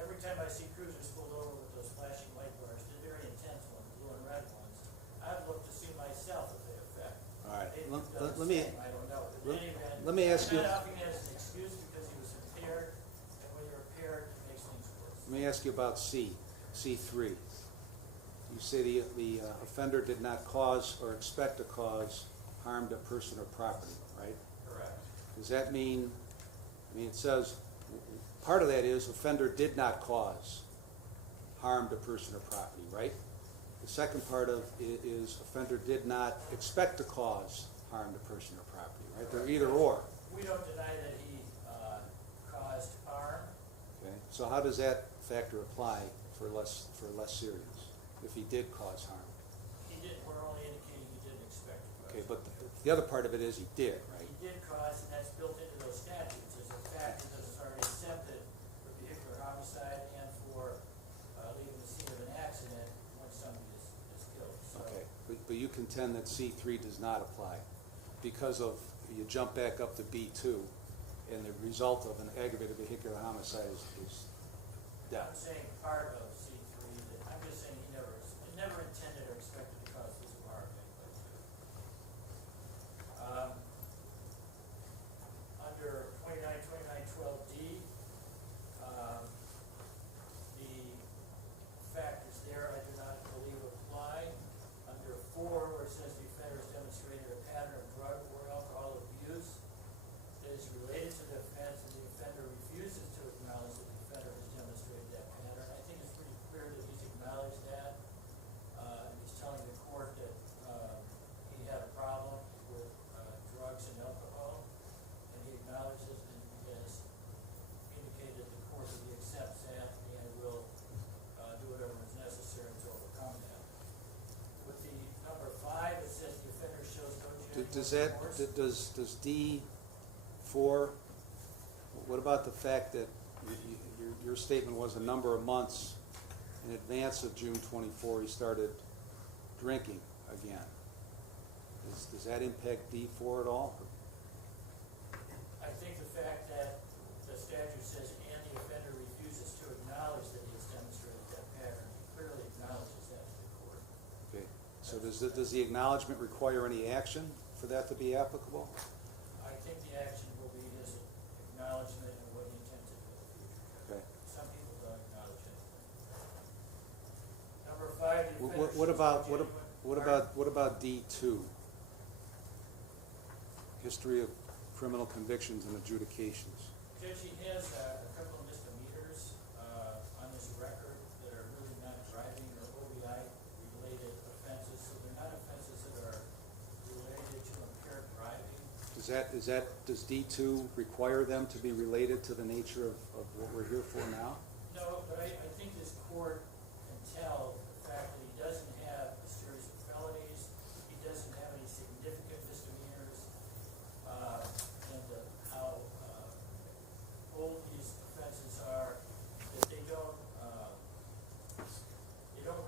every time I see cruisers pulled over with those flashing light bars, the very intense ones, blue and red ones, I've looked to see myself if they affect. All right, Maybe let- you've done let the me- same, I don't know. But in any event, let me ask you- I'm not offering it as an excuse because he was impaired, and when you're impaired, it makes things worse. Let me ask you about C3. You say the offender did not cause or expect to cause harm to person or property, right? Correct. Does that mean, it says, part of that is offender did not cause harm to person or property, right? The second part of it is offender did not expect to cause harm to person or property, right? They're either or, We don't deny that he caused harm. okay? So how does that factor apply for less serious, if he did cause harm? He did, we're only indicating he didn't expect to cause. Okay, but the other part of it is he did, right? He did cause, and that's built into those statutes, as a factor that is already accepted for vehicular homicide and for leaving the scene of an accident when somebody is killed, so. Okay, but you contend that C3 does not apply because of, you jump back up to B2, and the result of an aggravated vehicular homicide is I'm death. saying part of C3, that, I'm just saying he never intended or expected to cause physical harm to anybody. Under 29-29-12D, the factors there I do not believe apply. Under 4, where it says the offender has demonstrated a pattern of drug or alcohol abuse that is related to the offense, and the offender refuses to acknowledge that the offender has demonstrated that pattern, I think it's pretty clear that he's acknowledged that. He's telling the court that he had a problem with drugs and alcohol, and he acknowledges and has indicated to the court that he accepts that and will do whatever is necessary to overcome that. With the number 5, it says the offender shows no genuine remorse. Does D4, what about the fact that your statement was a number of months in advance of June 24, he started drinking again? Does that impact D4 at all? I think the fact that the statute says and the offender refuses to acknowledge that he has demonstrated that pattern, he clearly acknowledges that to the court. Okay, so does the acknowledgement require any action for that to be applicable? I think the action will be his acknowledgement and what he intends to do in the future. Okay. Some people don't acknowledge anything. Number 5, the offender What shows about, no genuine- what about D2? History of criminal convictions and adjudications. Judge, he has a couple of misdemeanors on his record that are really not driving or OBI-related offenses, so they're not offenses that are related to impaired driving. Does D2 require them to be related to the nature of what we're here for now? No, but I think this court can tell the fact that he doesn't have a series of felonies, he doesn't have any significant misdemeanors, and how old these offenses are, that they don't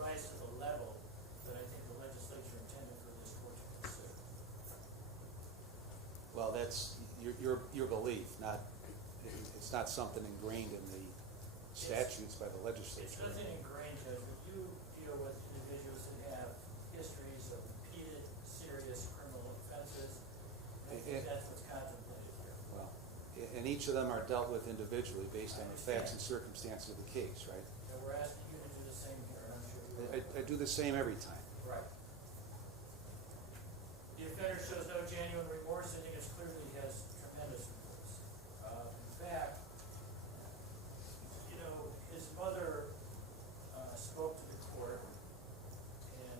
rise to the level that I think the legislature intended for this court to consider. Well, that's your belief, it's not something ingrained in the statutes by the It's legislature. nothing ingrained, Judge, but you deal with individuals that have histories of repeated serious criminal offenses, and I think that's what's contemplated here. Well, and each of them are dealt with individually based on the facts and circumstances of the case, right? And we're asking you to do the same here, and I'm sure you will. I do the same every time. Right. The offender shows no genuine remorse, and he clearly has tremendous remorse. In fact, his mother spoke to the court, and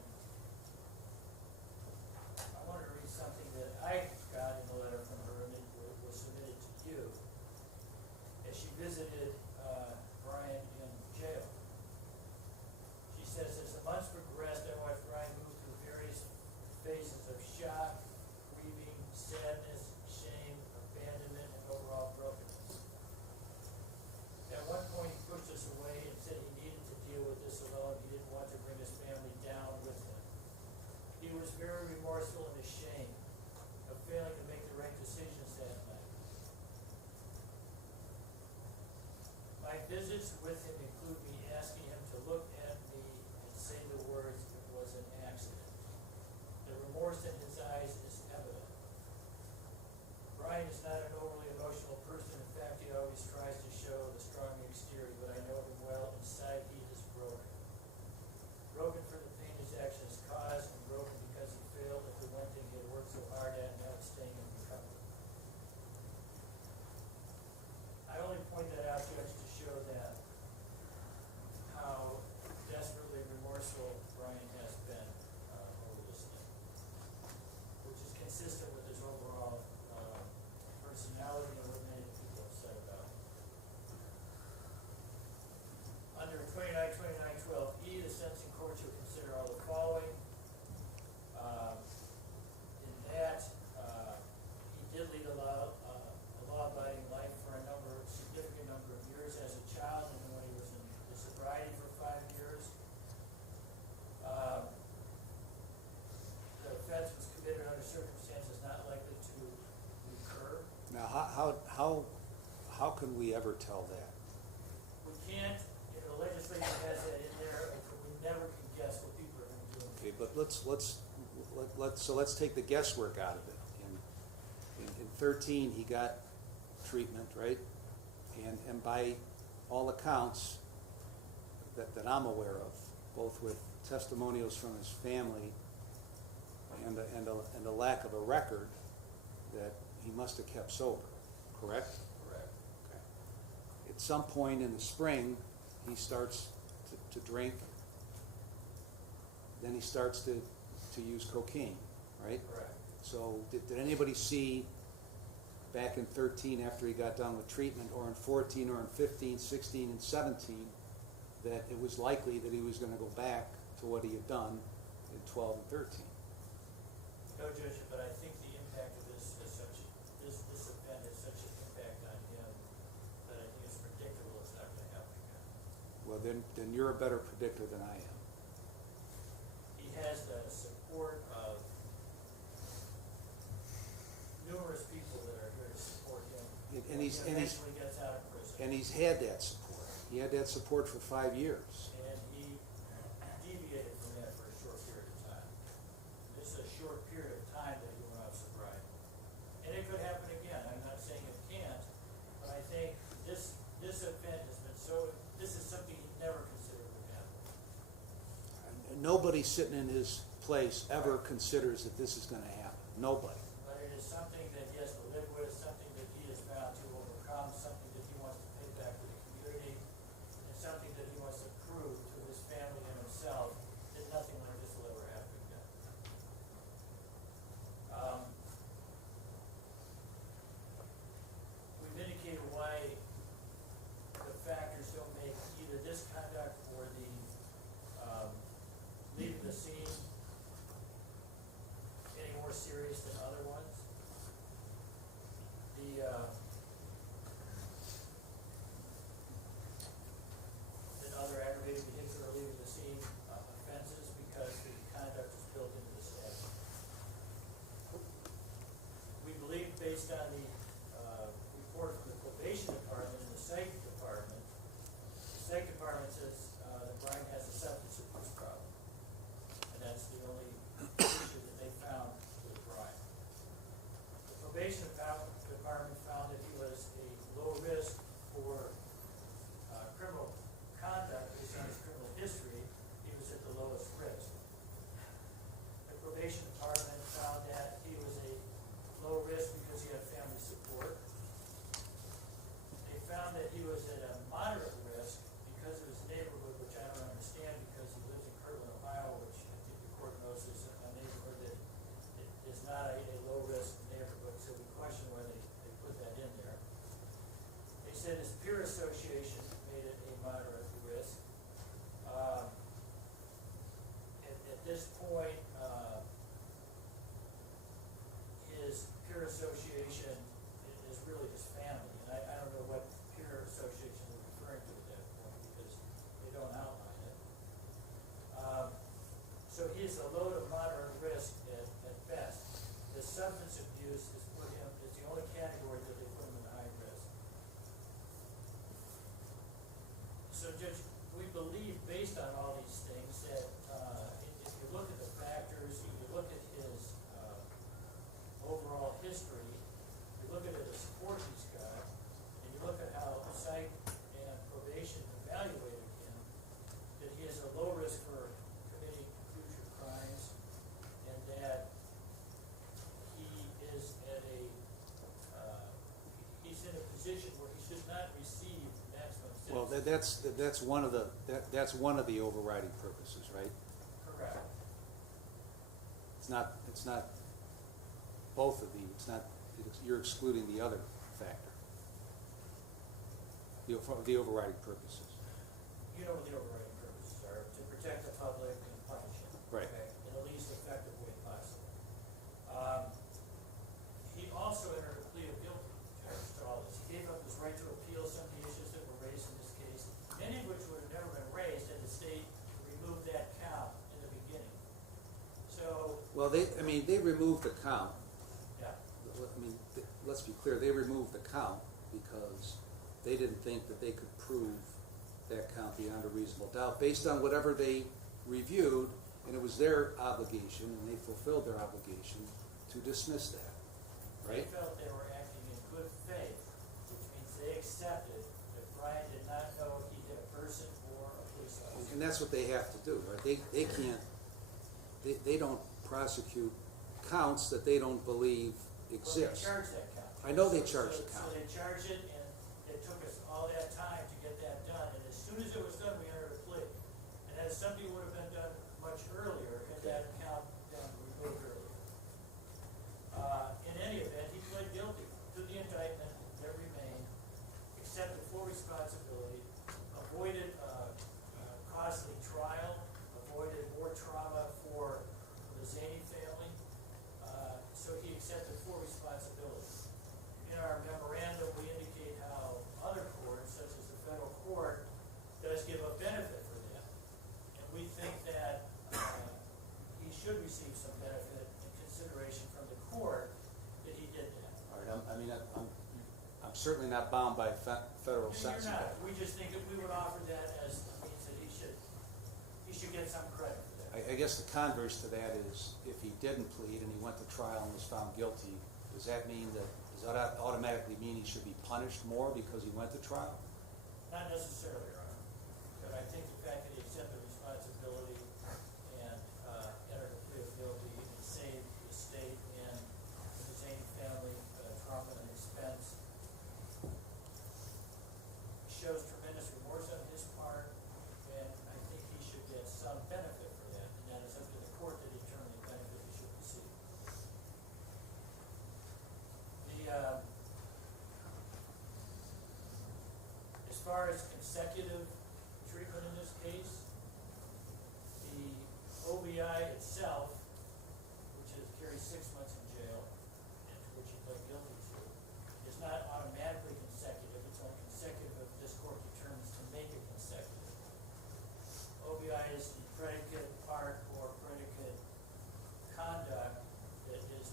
I wanted to read something that I got in a letter from her, and it was submitted to you, as she visited Brian in jail. She says, as the months progressed, I watched Brian move through various phases of shock, grieving, sadness, shame, abandonment, and overall brokenness. At one point, he pushed us away and said he needed to deal with this alone. He didn't want to bring his family down with him. He was very remorseful and ashamed of failing to make the right decisions that night. My visits with him include me asking him to look at me and say the words, "It was an accident." The remorse in his eyes is evident. Brian is not an overly emotional person. In fact, he always tries to show the strong exterior, but I know him well. Inside, he is broken. Broken for the pain his actions caused, and broken because he failed at the one thing he had worked so hard at, and that was staying in recovery. I only point that out, Judge, to show that how desperately remorseful Brian has been over this thing, which is consistent with his overall personality and what many people have said about him. Under 2912E, the sentencing court shall consider all the following. In that, he did lead a law-abiding life for a significant number of years as a child, and then when he was in sobriety for 5 years. The offense was committed under circumstances not likely to recur. Now, how can we ever tell that? We can't, the legislature has that in there, and we never can guess what people are gonna do. Okay, but let's take the guesswork out of it. In 13, he got treatment, right? And by all accounts that I'm aware of, both with testimonials from his family and a lack of a record, that he must have kept sober, correct? Correct. Okay. At some point in the spring, he starts to drink, then he starts to use cocaine, right? Correct. So did anybody see back in 13 after he got done with treatment, or in 14 or in 15, 16 and 17, that it was likely that he was going to go back to what he had done in 12 and 13? No, Judge, but I think the impact of this event has such an impact on him that I think it's predictable it's not gonna happen again. Well, then you're a better predictor than I am. He has the support of numerous people that are here to support him. And he's, when he eventually gets out of prison. and he's had that support. He had that support for 5 years. And he deviated from that for a short period of time. This is a short period of time that he went off sobriety. And it could happen again, I'm not saying it can't, but I think this event has been so, this is something he never considered would happen. And nobody sitting in his place ever considers that this is gonna happen. Nobody. But it is something that he has to live with, something that he has bound to overcome, something that he wants to pay back to the community, and something that he wants to prove to his family and himself that nothing like this will ever happen again. We've indicated why the factors don't make either this conduct or the leaving the scene any more serious than other ones. Than other aggravated vehicular leaving the scene offenses because the conduct is built into the statute. We believe based on the report from the probation department and the psych department says that Brian has a substance abuse problem. And that's the only issue that they found with Brian. The probation department found that he was a low risk for criminal conduct based on his criminal history. He was at the lowest risk. The probation department found that he was a low risk because he had family support. They found that he was at a moderate risk because of his neighborhood, which I don't understand because he lives in Kirtland, Ohio, which I think the court knows is a neighborhood that is not a low-risk neighborhood, so we question why they put that in there. They said his peer association made it a moderate risk. At this point, his peer association is really his family, and I don't know what peer association they're referring to at that point because they don't outline it. So he's a low to moderate risk at best. The substance abuse is the only category that they put him in high risk. So Judge, we believe based on all these things that if you look at the factors, if you look at his overall history, you look at the support he's got, and you look at how psych and probation evaluated him, that he is a low risk for committing future crimes, and that he is he's in a position where he should not receive maximum sentence. Well, that's one of the overriding purposes, right? Correct. It's not both of the, you're excluding the other factor. The overriding purposes. You know what the overriding purposes are, to protect the public and punish him. Right. Okay, in the least effective way possible. He also entered a plea of guilty to all this. He gave up his right to appeal some of the issues that were raised in this case, many of which would have never been raised had the state removed that count in the beginning. So, Well, they removed the count. yeah, Let's be clear, they removed the count because they didn't think that they could prove that count beyond a reasonable doubt, based on whatever they reviewed, and it was their obligation, and they fulfilled their obligation to dismiss that, they right? felt they were acting in good faith, which means they accepted that Brian did not know if he hit a person or a police officer. And that's what they have to do, right? They can't, they don't prosecute counts that they don't believe exist. Well, they charge that count. I know they charge the count. So they charge it, and it took us all that time to get that done, and as soon as it was done, we entered a plea. And as something would have been done much earlier, had that count been removed earlier. In any event, he pled guilty to the indictment that remained, accepted full responsibility, avoided a costly trial, avoided more trauma for the Zaney family, so he accepted full responsibility. In our memorandum, we indicate how other courts, such as the federal court, does give a benefit for them. And we think certainly not bound by federal You're sentencing. not, we just think that we would offer that as a means that he should get some credit for that. I guess the converse to that is, if he didn't plead and he went to trial and was found guilty, does that automatically mean he should be punished more because he went to trial? Not necessarily, Your Honor, but I think the fact that he accepted responsibility and entered a plea of guilty and saved the state and the Mazany family trauma and expense shows tremendous remorse on his part, and I think he should get some benefit for that, and that is up to the court to determine the benefit he should receive. As far as consecutive treatment in this case, the OBI itself, which carries 6 months in jail, and to which he pled guilty to, is not automatically consecutive. It's only consecutive if this court determines to make it consecutive. OBI is the predicate part or predicate conduct that is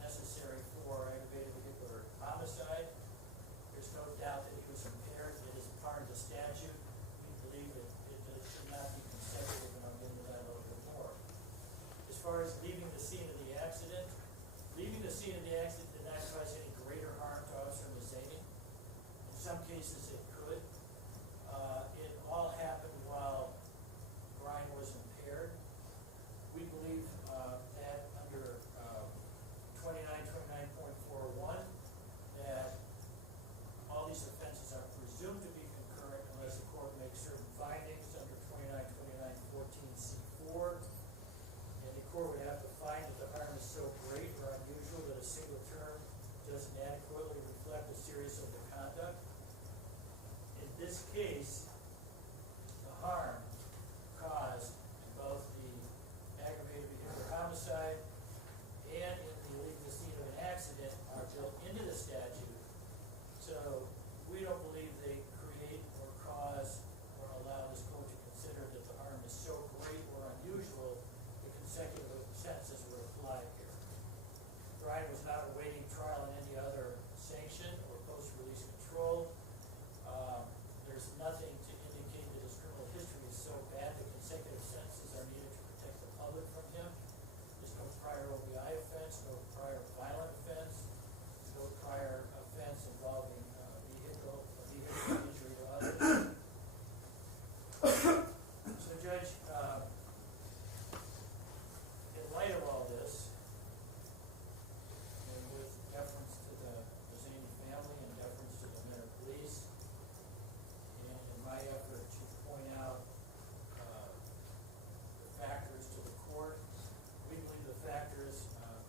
necessary for aggravated vehicular homicide. There's no doubt that he was impaired. It is part of the statute. We believe that it should not be consecutive, and I'll get into that a little bit more. As far as leaving the scene of the accident did not cause any greater harm to Officer Mazany. In some cases it could. It all happened while Brian was impaired. We believe that under 29.41, that all these offenses are presumed to be concurrent unless the court makes certain findings under 29.14C4. And the court would have to find that the harm is so great or unusual that a single term doesn't adequately reflect the seriousness of the conduct. In this case, the harm caused in both the aggravated vehicular homicide and in the leaving the scene of an accident are built into the statute. So we don't believe they create or cause or allow this court to consider that the harm is so great or unusual the consecutive sentences would apply here. Brian was not awaiting trial in any other sanction or post-release control. There's nothing to indicate that his criminal history is so bad that consecutive sentences are needed to protect the public from him. There's no prior OBI offense, no prior violent offense, no prior offense involving vehicle injury to others. So, Judge, in light of all this, and with deference to the Mazany family and deference to the Mentor Police, and in my effort to point out the factors to the court, we believe the factors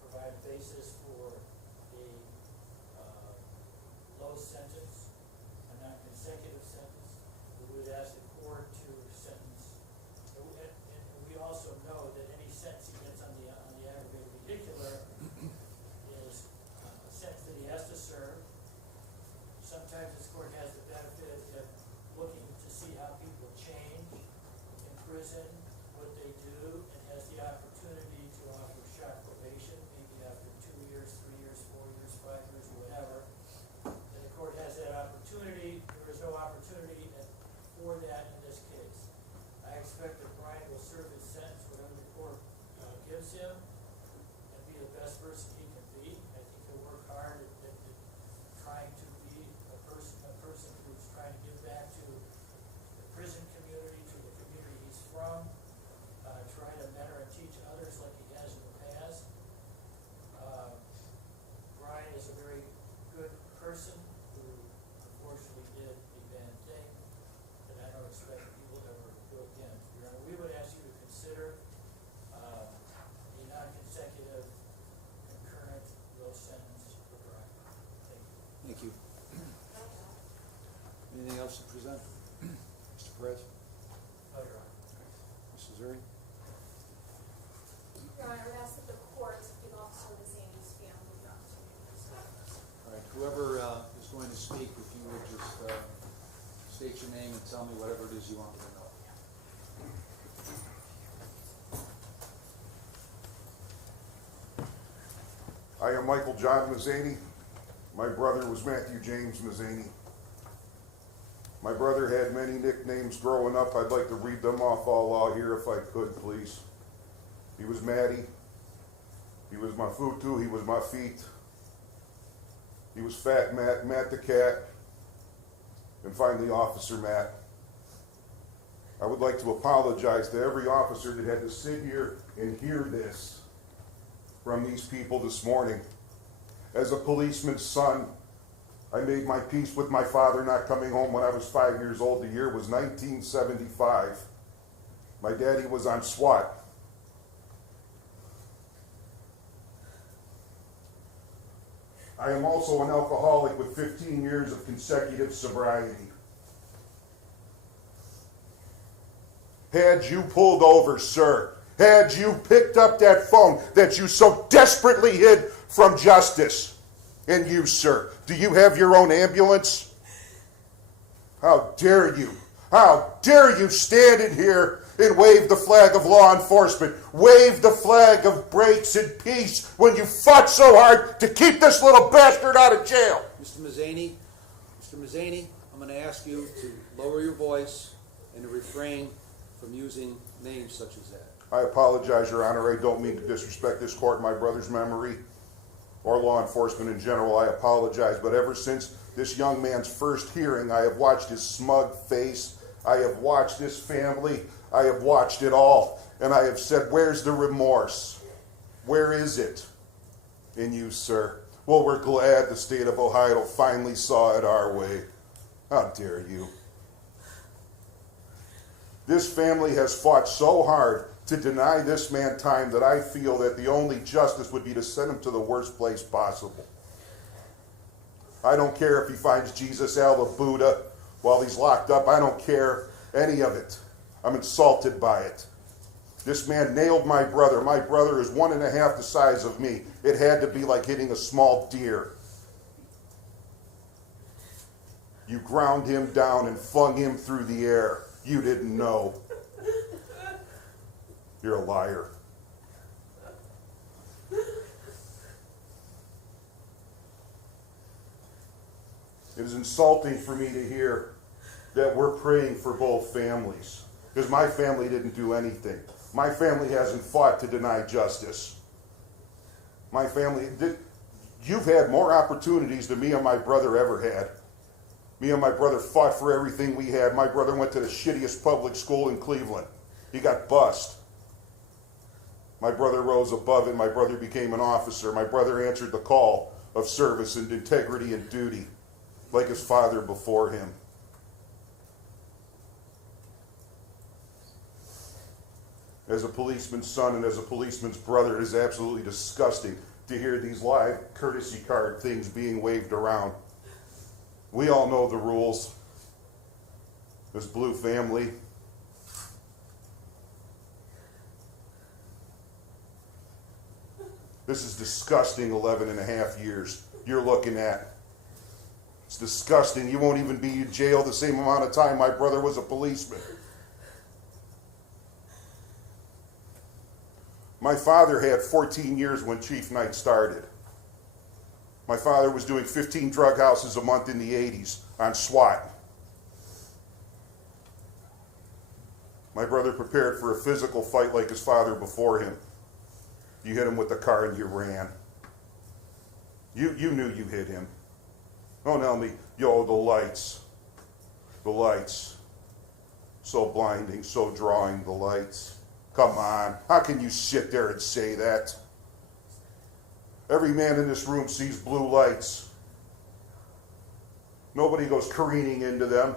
provide basis for a low sentence, a non-consecutive sentence. We would ask the court to sentence, and we also know that any sentence he gets on the aggravated vehicular is a sentence that he has to serve. Sometimes this court has the benefit of looking to see how people change in prison, what they do, and has the opportunity to offer short probation, maybe after 2 years, 3 years, 4 years, 5 years, whatever. And the court has that opportunity. There is no opportunity for that in this case. I expect that Brian will serve his sentence, whatever the court gives him, and be the best person he can be. I think he'll work hard at trying to be a person who's trying to give back to the prison community, to the community he's from, try to mentor and teach others like he has in the past. Brian is a very good person who unfortunately did a bad thing that I don't expect people to ever do again. Your Honor, we would ask you to consider a non-consecutive, concurrent, low sentence for Brian. Thank you. Thank you. Anything else to present? Mr. Perez? No, Your Honor. Mrs. Zuri? Your Honor, I would ask that the court give Officer Mazany's family the opportunity to speak. All right, whoever is going to speak, if you would just state your name and tell me whatever it is you want me to know. I am Michael John Mazany. My brother was Matthew James Mazzani. My brother had many nicknames growing up. I'd like to read them off all out here if I could, please. He was Matty. He was Mafutu. He was my feet. He was Fat Matt, Matt the Cat, and finally Officer Matt. I would like to apologize to every officer that had to sit here and hear this from these people this morning. As a policeman's son, I made my peace with my father not coming home when I was 5 years old. The year was 1975. My daddy was on SWAT. I am also an alcoholic with 15 years of consecutive sobriety. Had you pulled over, sir, had you picked up that phone that you so desperately hid from justice, and you, sir, do you have your own ambulance? How dare you? How dare you stand in here and wave the flag of law enforcement, wave the flag of breaks and peace when you fought so hard to keep this little bastard out of jail? Mr. Mazzani, I'm going to ask you to lower your voice and to refrain from using names such as that. I apologize, Your Honor. I don't mean to disrespect this court, my brother's memory, or law enforcement in general. I apologize. But ever since this young man's first hearing, I have watched his smug face. I have watched his family. I have watched it all. And I have said, where's the remorse? Where is it? In you, sir. Well, we're glad the state of Ohio finally saw it our way. How dare you? This family has fought so hard to deny this man time that I feel that the only justice would be to send him to the worst place possible. I don't care if he finds Jesus, Allah, Buddha while he's locked up. I don't care any of it. I'm insulted by it. This man nailed my brother. My brother is 1.5 the size of me. It had to be like hitting a small deer. You ground him down and flung him through the air. You didn't know. You're a liar. It is insulting for me to hear that we're praying for both families, because my family didn't do anything. My family hasn't fought to deny justice. My family, you've had more opportunities than me and my brother ever had. Me and my brother fought for everything we had. My brother went to the shittiest public school in Cleveland. He got bussed. My brother rose above it. My brother became an officer. My brother answered the call of service and integrity and duty like his father before him. As a policeman's son and as a policeman's brother, it is absolutely disgusting to hear these live courtesy card things being waved around. We all know the rules. This blue family. This is disgusting 11.5 years you're looking at. It's disgusting. You won't even be in jail the same amount of time my brother was a policeman. My father had 14 years when Chief Knight started. My father was doing 15 drug houses a month in the 80s on SWAT. My brother prepared for a physical fight like his father before him. You hit him with the car and you ran. You knew you hit him. Don't tell me, yo, the lights. The lights. So blinding, so drawing, the lights. Come on, how can you sit there and say that? Every man in this room sees blue lights. Nobody goes careening into them.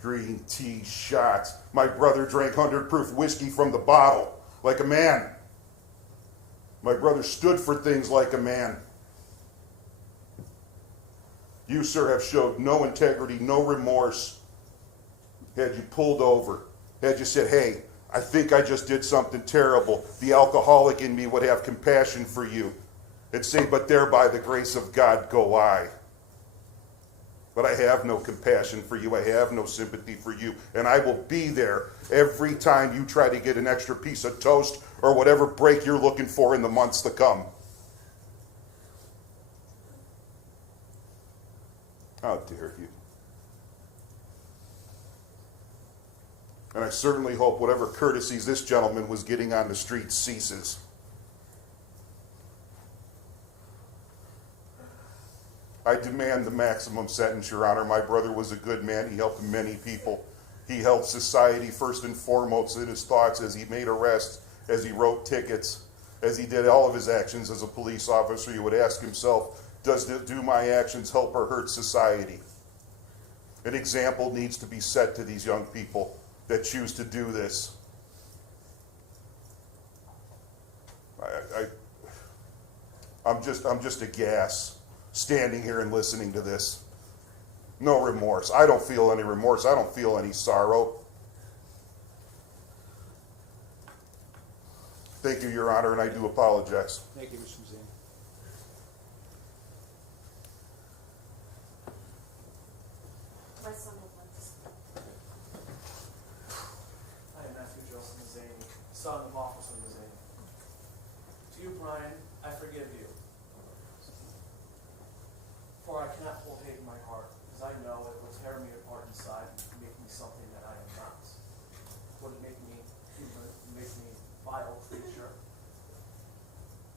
Green tea shots. My brother drank 100 proof whiskey from the bottle, like a man. My brother stood for things like a man. You, sir, have showed no integrity, no remorse. Had you pulled over, had you said, hey, I think I just did something terrible, the alcoholic in me would have compassion for you and say, but there by the grace of God go I. But I have no compassion for you. I have no sympathy for you. And I will be there every time you try to get an extra piece of toast or whatever break you're looking for in the months to come. How dare you? And I certainly hope whatever courtesies this gentleman was getting on the street ceases. I demand the maximum sentence, Your Honor. My brother was a good man. He helped many people. He held society first and foremost in his thoughts as he made arrests, as he wrote tickets, as he did all of his actions as a police officer. He would ask himself, do my actions help or hurt society? An example needs to be set to these young people that choose to do this. I'm just aghast standing here and listening to this. No remorse. I don't feel any remorse. I don't feel any sorrow. Thank you, Your Honor, and I do apologize. Thank you, Mr. Mazzani. My son would like to speak. I am Matthew Joseph Mazzani, son of Officer Mazzani. To you, Brian, I forgive you. For I cannot hold hate in my heart, because I know it will tear me apart inside and make me something that I am not. Would it make me human, make me vile creature?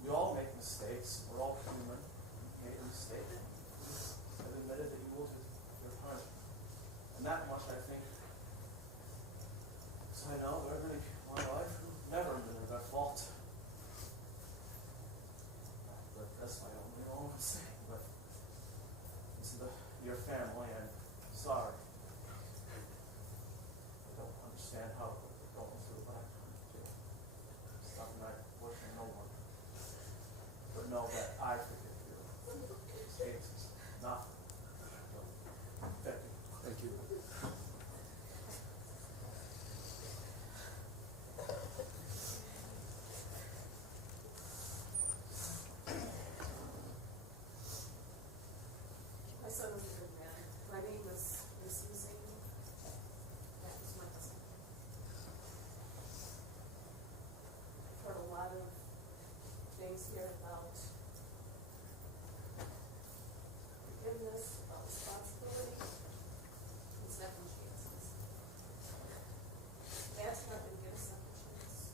We all make mistakes. We're all human. You made a mistake. I've admitted that you will do your punishment. And that much I think, so I know there are many people in my life who never admitted their fault. But that's my only mistake. But it's your family, and sorry. I don't understand how we're going through what I'm trying to do. It's something I wish I no one. But know that I forgive you. Mistakes is nothing. Thank you. Thank you. My son was a good man. My name is Miss Mazzani. That was my husband. I've heard a lot of things here about forgiveness, about responsibility, and second chances. Dad's not gonna get a second chance.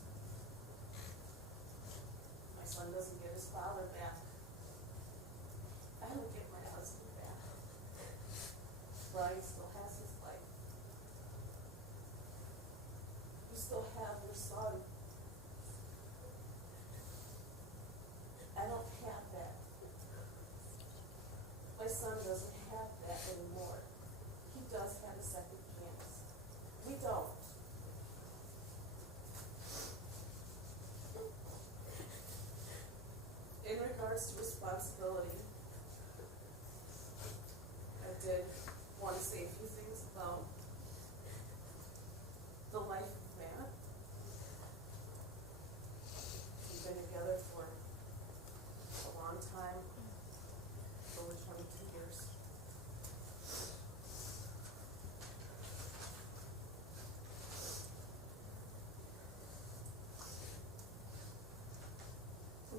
My son doesn't get his father back. I don't get my husband back. Brian still has his life. You still have your son. I don't have that. My son doesn't have that anymore. He does have a second chance. We don't. In regards to responsibility, I did want to say a few things about the life of Matt. We've been together for a long time, over 22 years.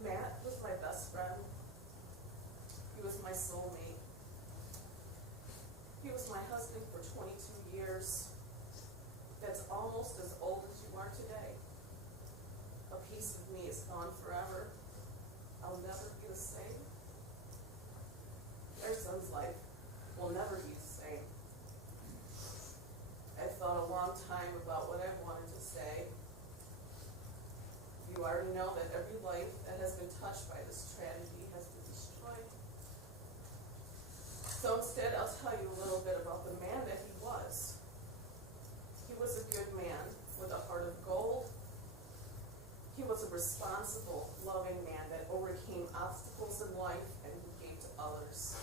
Matt was my best friend. He was my soulmate. He was my husband for 22 years. That's almost as old as you are today. A piece of me is gone forever. I'll never be the same. Their son's life will never be the same. I thought a long time about what I wanted to say. You already know that every life that has been touched by this tragedy has been destroyed. So instead, I'll tell you a little bit about the man that he was. He was a good man with a heart of gold. He was a responsible, loving man that overcame obstacles in life and who gave to others.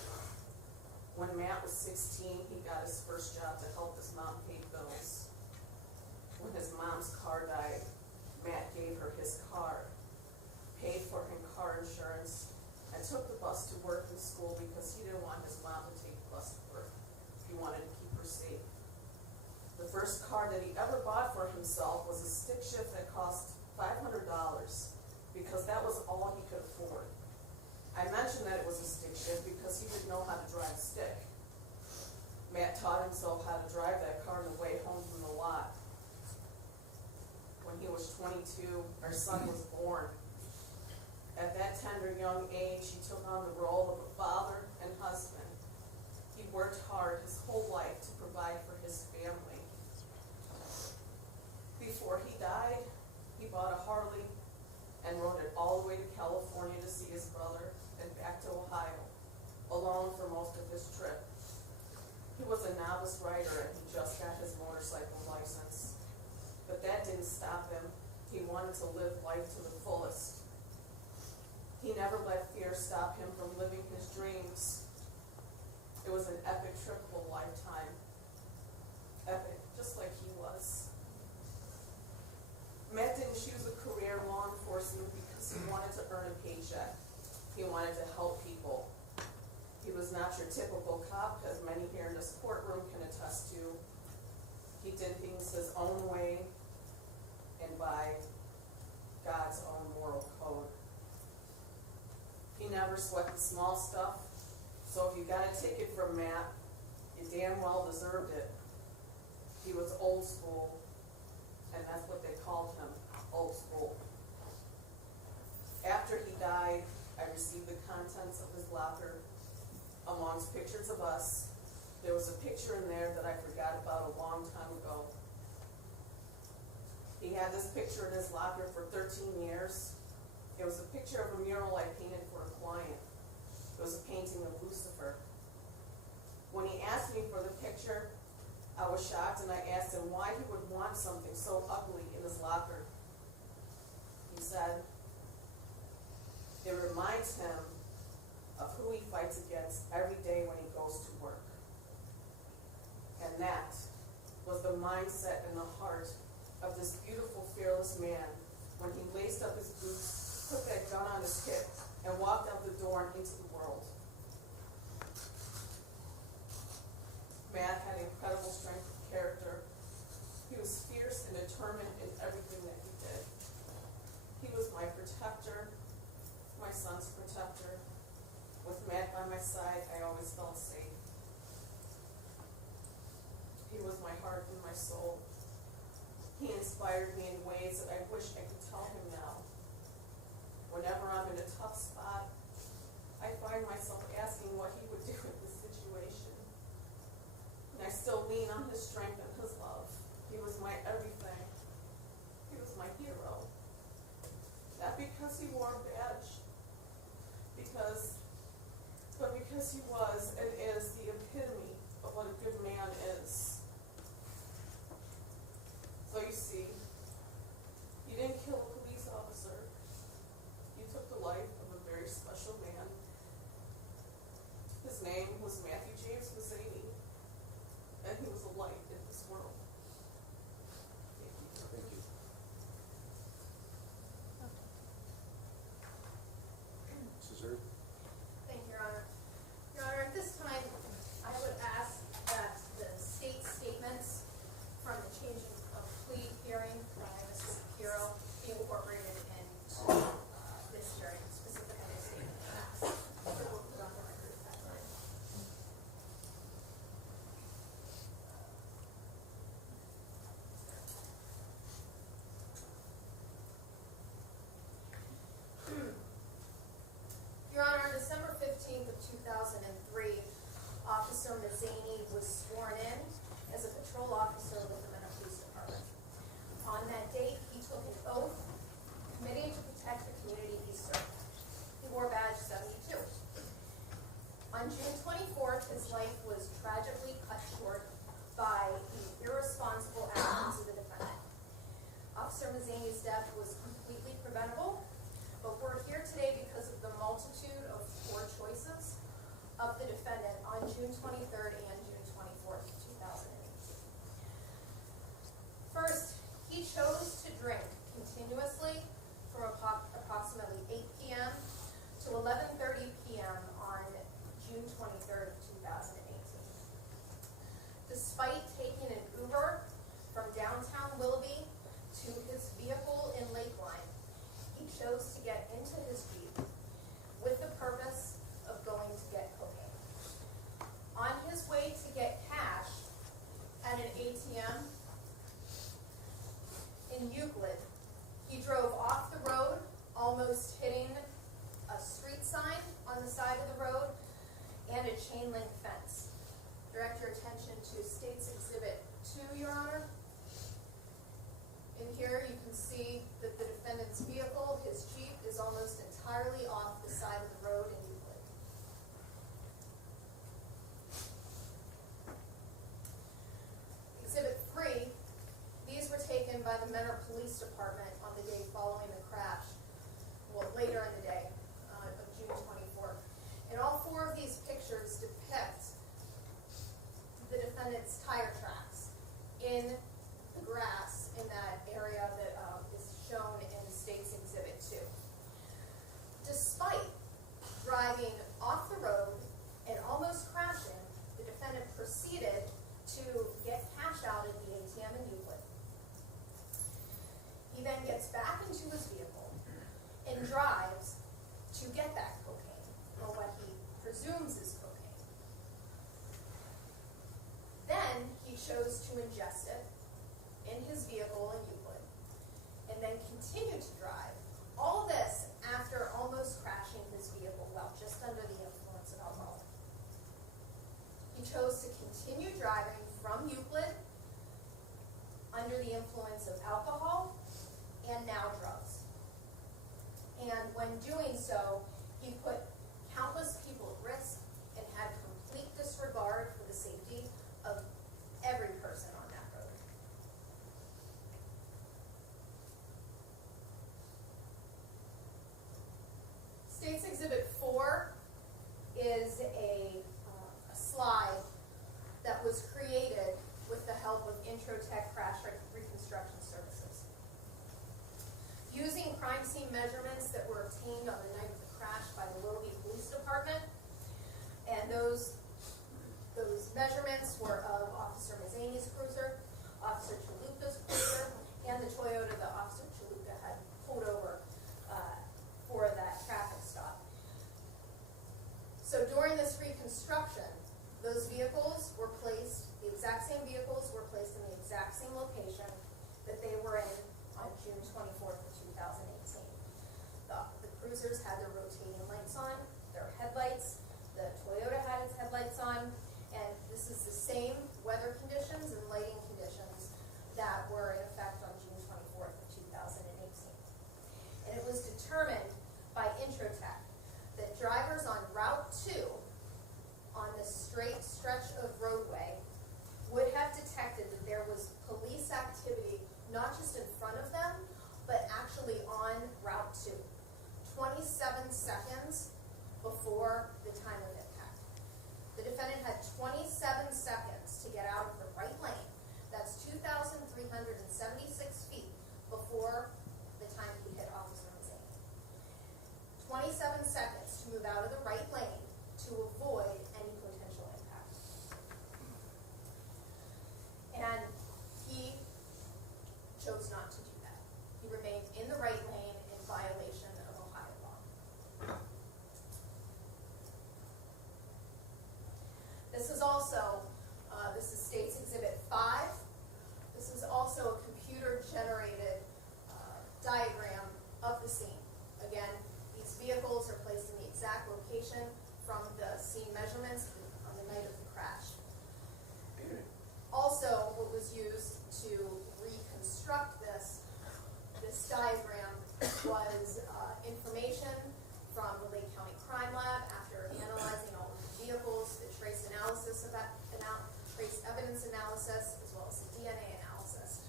When Matt was 16, he got his first job to help his mom pay bills. When his mom's car died, Matt gave her his car, paid for her car insurance, and took the bus to work and school because he didn't want his mom to take the bus to work. He wanted to keep her safe. The first car that he ever bought for himself was a stick shift that cost $500 because that was all he could afford. I mentioned that it was a stick shift because he didn't know how to drive a stick. Matt taught himself how to drive that car on the way home from the lot. When he was 22, our son was born. At that tender young age, he took on the role of a father and husband. He worked hard his whole life to provide for his family. Before he died, he bought a Harley and rode it all the way to California to see his brother and back to Ohio, alone for most of his trip. He was a novice rider and he just got his motorcycle license. But that didn't stop him. He wanted to live life to the fullest. He never let fear stop him from living his dreams. It was an epic trip of a lifetime. Epic, just like he was. Matt didn't choose a career in law enforcement because he wanted to earn a paycheck. He wanted to help people. He was not your typical cop, as many here in this courtroom can attest to. He did things his own way and by God's own moral code. He never sweat the small stuff, so if you got a ticket from Matt, you damn well deserved it. He was old school, and that's what they called him, old school. After he died, I received the contents of his locker. Amongst pictures of us, there was a picture in there that I forgot about a long time ago. He had this picture in his locker for 13 years. It was a picture of a mural I painted for a client. It was a painting of Lucifer. When he asked me for the picture, I was shocked and I asked him why he would want something so ugly in his locker. He said, it reminds him of who he fights against every day when he goes to work. And that was the mindset and the heart of this beautiful, fearless man when he laced up his boots, put that gun on his hip, and walked out the door and into the world. Matt had incredible strength of character. He was fierce and determined in everything that he did. He was my protector, my son's protector. With Matt by my side, I always felt safe. He was my heart and my soul. He inspired me in ways that I wish I could tell him now. Whenever I'm in a tough spot, I find myself asking what he would do in this situation. And I still lean on his strength and his love. He was my everything. He was my hero. Not because he wore a badge, but because he was and is the epitome of what a good man is. So you see, you didn't kill a police officer. You took the life of a very special man. His name was Matthew James Mazzani, and he was a light in this world. Thank you. Thank you. Mrs. Hurd? Thank you, Your Honor. Your Honor, at this time, I would ask that the state statements from the change of plea hearing by Mr. Shapiro be incorporated into this hearing, specifically the statement of facts. So we'll put on the record at that time. Your Honor, on December 15th of 2003, Officer Mazzani was sworn in as a patrol officer with the Mentor Police Department. On that date, he took an oath committing to protect the community he served. He wore badge 72. On June 24th, his life was tragically cut short by the irresponsible actions of the defendant. Officer Mazzani's death was completely preventable, but we're here today because of the multitude of poor choices of the defendant on June 23rd and June 24th, 2018. First, he chose to drink continuously from approximately 8 p.m. to 11:30 p.m. on June 23rd, 2018. Despite taking an Uber from downtown Willoughby to his vehicle in Lakeline, he chose to get into his Jeep with the purpose of going to get cocaine. On his way to get cash, Mentor Police Department on the day following the crash, well, later in the day of June 24th. And all four of these pictures depict the defendant's tire tracks in the grass in that area that is shown in State's Exhibit 2. Despite driving off the road and almost crashing, the defendant proceeded to get cash out at the ATM in Euclid. He then gets back into his vehicle and drives to get that cocaine, or what he presumes is cocaine. Then he chose to ingest it in his vehicle in Euclid, and then continued to drive. All this after almost crashing his vehicle while just under the influence of alcohol. He chose to continue driving from Euclid under the influence of alcohol and now drugs. And when doing so, he put countless people at risk and had complete disregard for the safety of every person on that road. State's Exhibit 4 is a slide that was created with the help of Introtech Crash Reconstruction Services. Using crime scene measurements that were obtained on the night of the crash by the Willoughby Police Department, and those measurements were of Officer Mazzani's cruiser, Officer Chalupa's cruiser, and the Toyota that Officer Chalupa had pulled over for that traffic stop. So during this reconstruction, those vehicles were placed, the exact same vehicles were placed in the exact same location that they were in on June 24th of 2018. The cruisers had their rotating lights on, their headlights, the Toyota had its headlights on, and this is the same weather conditions and lighting conditions that were in effect on June 24th of 2018. And it was determined by Introtech that drivers on Route 2 on the straight stretch of roadway would have detected that there was police activity not just in front of them, but actually on Route 2, 27 seconds before the time of impact. The defendant had 27 seconds to get out of the right lane. That's 2,376 feet before the time he hit Officer Mazzani. 27 seconds to move out of the right lane to avoid any potential impact. And he chose not to do that. He remained in the right lane in violation of Ohio law. This is also, this is State's Exhibit 5. This is also a computer-generated diagram of the scene. Again, these vehicles are placed in the exact location from the scene measurements on the night of the crash. Also, what was used to reconstruct this diagram was information from the Lake County Crime Lab after analyzing all of the vehicles, the trace analysis of that, trace evidence analysis, as well as the DNA analysis.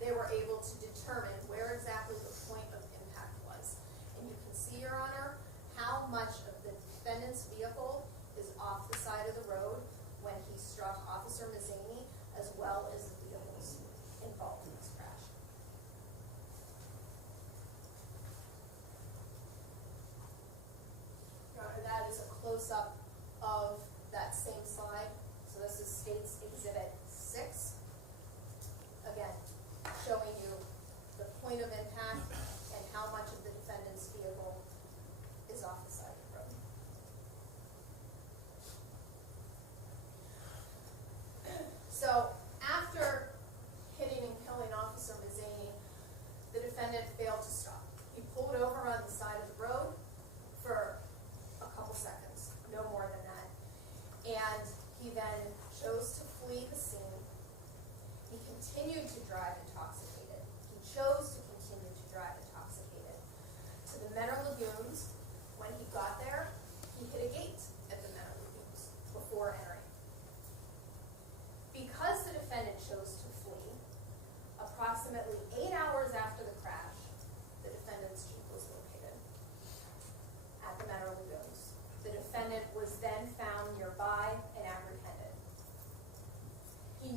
They were able to determine where exactly the point of impact was. And you can see, Your Honor, how much of the defendant's vehicle is off the side of the road when he struck Officer Mazzani, as well as the vehicles involved in this crash. Your Honor, that is a close-up of that same slide. So this is State's Exhibit 6. Again, showing you the point of impact and how much of the defendant's vehicle is off the side of the road. So after hitting and killing Officer Mazzani, the defendant failed to stop. He pulled over on the side of the road for a couple seconds, no more than that. And he then chose to flee the scene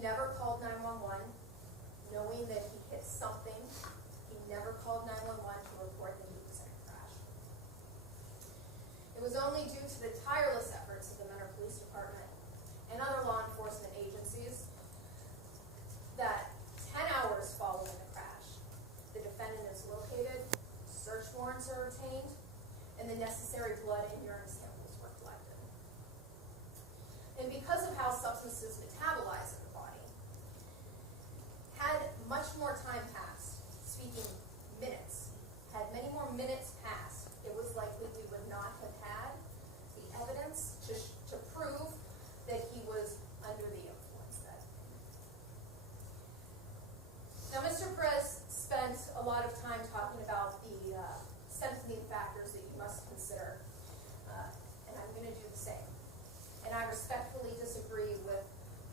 never called 911, knowing that he hit something. He never called 911 to report that he was in a crash. It was only due to the tireless efforts of the Mentor Police Department and other law enforcement agencies that 10 hours following the crash, the defendant is located, search warrants are obtained, and the necessary blood and urine samples were collected. And because of how substances metabolize in the body, had much more time passed, speaking minutes, had many more minutes passed, it was likely we would not have had the evidence to prove that he was under the influence then. Now, Mr. Perez spent a lot of time talking about the sentencing factors that you must consider, and I'm going to do the same. And I respectfully disagree with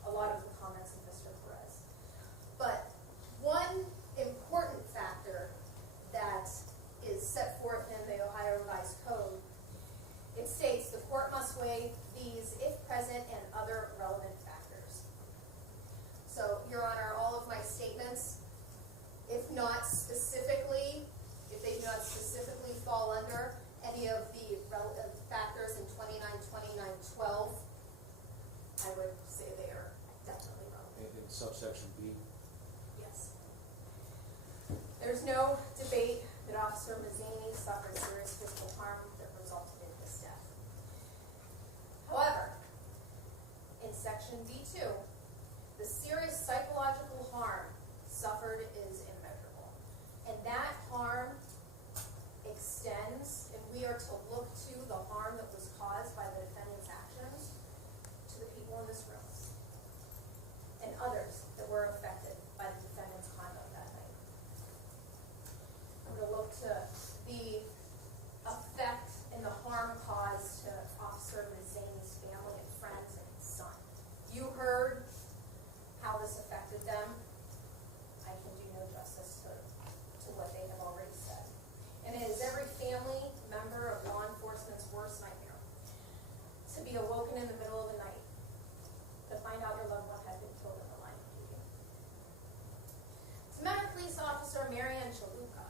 a lot of the comments of Mr. Perez. But one important factor that is set forth in the Ohio Revised Code, it states the court must weigh these, if present, and other relevant factors. So, Your Honor, all of my statements, if they do not specifically fall under any of the relevant factors in 292912, I would say they are definitely relevant. In subsection B. Yes. There's no debate that Officer Mazzani suffered serious physical harm that resulted in his death. However, in section B2, the serious psychological harm suffered is immeasurable. And that harm extends, and we are to look to the harm that was caused by the defendant's actions to the people in this room and others that were affected by the defendant's conduct that night. I'm going to look to the effect and the harm caused to Officer Mazzani's family and friends and his son. You heard how this affected them. I can do no justice to what they have already said. And it is every family member of law enforcement's worst nightmare to be awoken in the middle of the night to find out your loved one had been killed in the line of duty. It's Mentor Police Officer Marianne Chaluka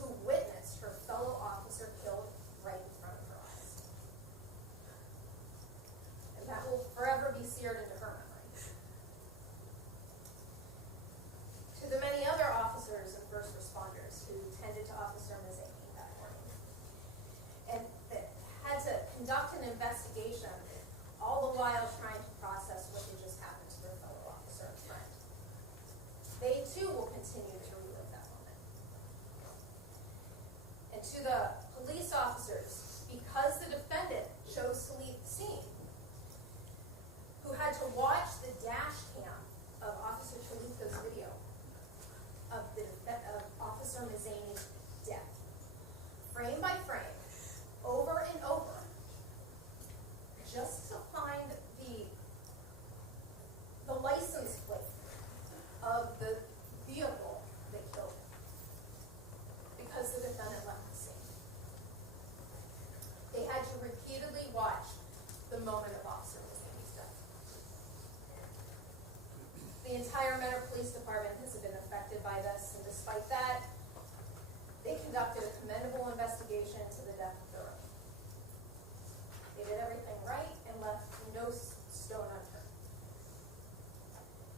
who witnessed her fellow officer killed right in front of her eyes. And that will forever be seared into her memory. To the many other officers and first responders who tended to Officer Mazzani that morning and that had to conduct an investigation all the while trying to process what had just happened to their fellow officer and friend. They too will continue to relive that moment. And to the police officers, because the defendant chose to leave the scene, who had to watch the dash cam of Officer Chaluka's video of Officer Mazzani's death, frame by frame, over and over, just to find the license plate of the vehicle that killed him, because the defendant left the scene. They had to repeatedly watch the moment of Officer Mazzani's death. The entire Mentor Police Department has been affected by this, and despite that, they conducted a commendable investigation into the death of their own. They did everything right and left no stone unturned.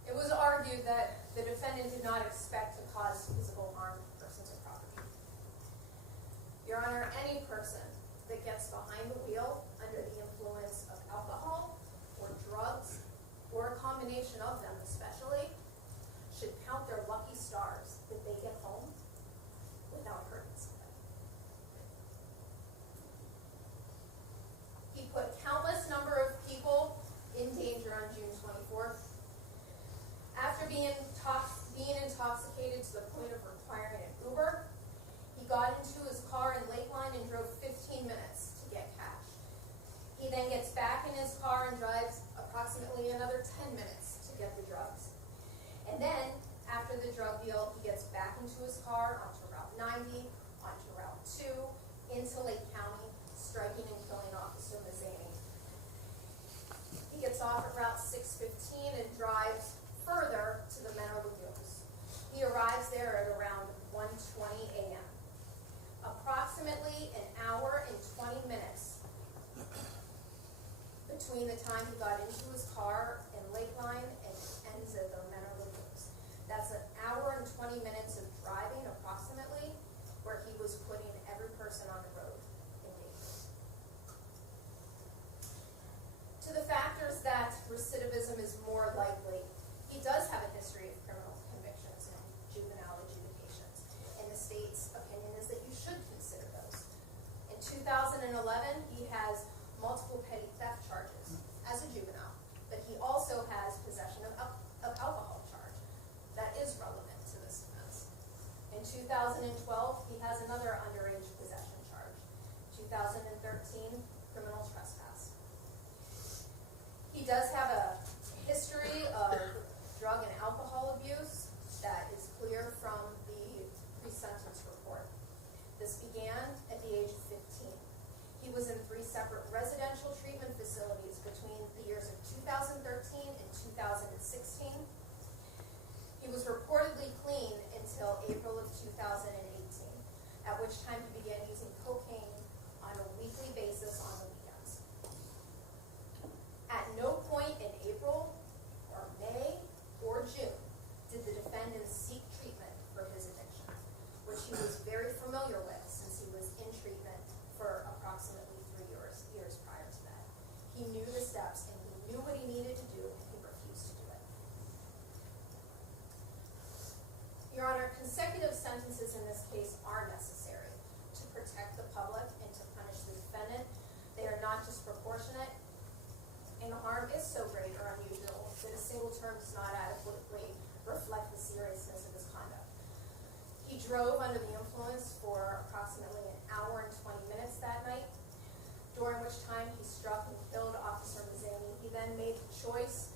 It was argued that the defendant did not expect to cause physical harm to persons or property. Your Honor, any person that gets behind the wheel under the influence of alcohol or drugs, or a combination of them especially, should count their lucky stars that they get home without hurting somebody. He put countless number of people in danger on June 24th. After being intoxicated to the point of requiring an Uber, he got into his car in Lakeline and drove 15 minutes to get cash. He then gets back in his car and drives approximately another 10 minutes to get the drugs. And then, after the drug deal, he gets back into his car onto Route 90, onto Route 2, into Lake County, striking and killing Officer Mazzani. He gets off at Route 615 and drives further the time he got into his car in Lakeline and ends at the Menor Lagoons. That's an hour and 20 minutes of driving approximately, where he was putting every person on the road in danger. To the factors that recidivism is more likely, he does have a history of criminal convictions and juvenile adjudications, and the state's opinion is that you should consider those. In 2011, he has multiple petty theft charges as a juvenile, but he also has possession of alcohol charge that is relevant to this offense. In 2012, he has another underage possession charge. 2013, criminal trespass. He does have a history of drug and alcohol abuse that is clear from the pre-sentence report. This began at the age of 15. He was in 3 separate residential treatment facilities between the years of 2013 and 2016. He was reportedly clean until April of 2018, at which time he began using cocaine on a weekly basis on the weekends. At no point in April or May or June did the defendant seek treatment for his addiction, which he was very familiar with since he was in treatment for approximately 3 years prior to that. He knew the steps and he knew what he needed to do, and he refused to do it. Your Honor, consecutive sentences in this case are necessary to protect the public and to punish the defendant. They are not disproportionate, and the harm is so great or unusual that a single term does not adequately reflect the seriousness of his conduct. He drove under the influence for approximately an hour and 20 minutes that night, during which time he struck and killed Officer Mazzani. He then made the choice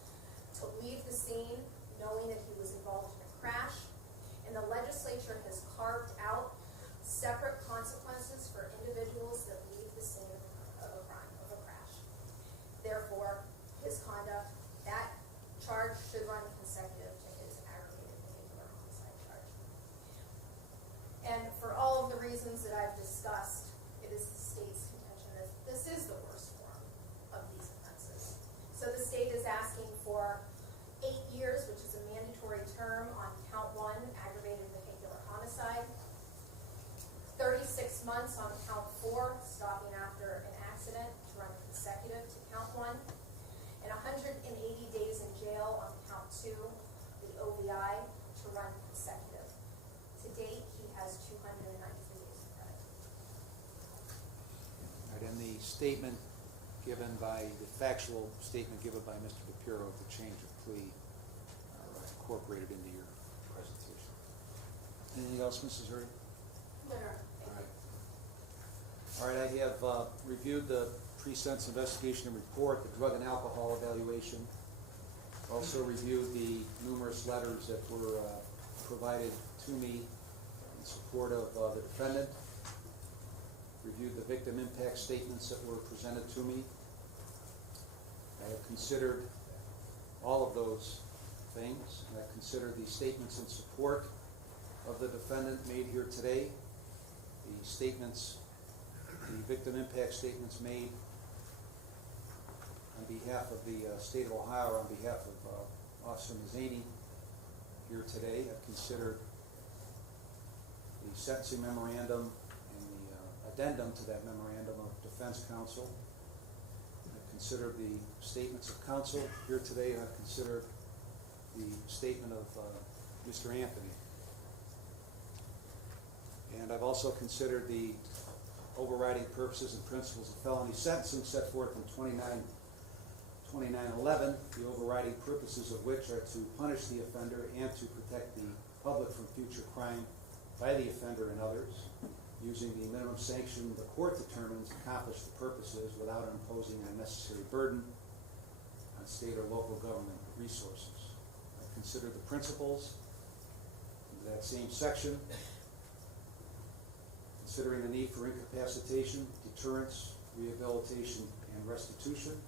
to leave the scene knowing that he was involved in a crash, and the legislature has carved out separate consequences for individuals that leave the scene of a crime, of a crash. Therefore, his conduct, that charge should run consecutive to his aggravated vehicular homicide charge. And for all of the reasons that I've discussed, it is the state's contention that this is the worst form of these offenses. So the state is asking for 8 years, which is a mandatory term on count 1, aggravated vehicular homicide, 36 months on count 4, stopping after an accident, to run consecutive to count 1, and 180 days in jail on count 2, the OVI, to run consecutive. To date, he has 293 days of credit. All right, and the statement given by, the factual statement given by Mr. DePiero of the change of plea are incorporated into your presentation. Anything else, Mrs. Hurdy? No, no, thank you. All right, I have reviewed the pre-sentence investigation and report, the drug and alcohol evaluation. Also reviewed the numerous letters that were provided to me in support of the defendant. Reviewed the victim impact statements that were presented to me. I have considered all of those things, and I've considered the statements in support of the defendant made here today, the statements, the victim impact statements made on behalf of the state of Ohio, or on behalf of Officer Mazzani here today. I've considered the sentencing memorandum and the addendum to that memorandum of defense counsel. I've considered the statements of counsel here today, and I've considered the statement of Mr. Anthony. And I've also considered the overriding purposes and principles of felony sentencing set forth in 2911, the overriding purposes of which are to punish the offender and to protect the public from future crime by the offender and others, using the minimum sanction the court determines to accomplish the purposes without imposing an unnecessary burden on state or local government resources. I've considered the principles in that same section, considering the need for incapacitation, deterrence, rehabilitation, and restitution.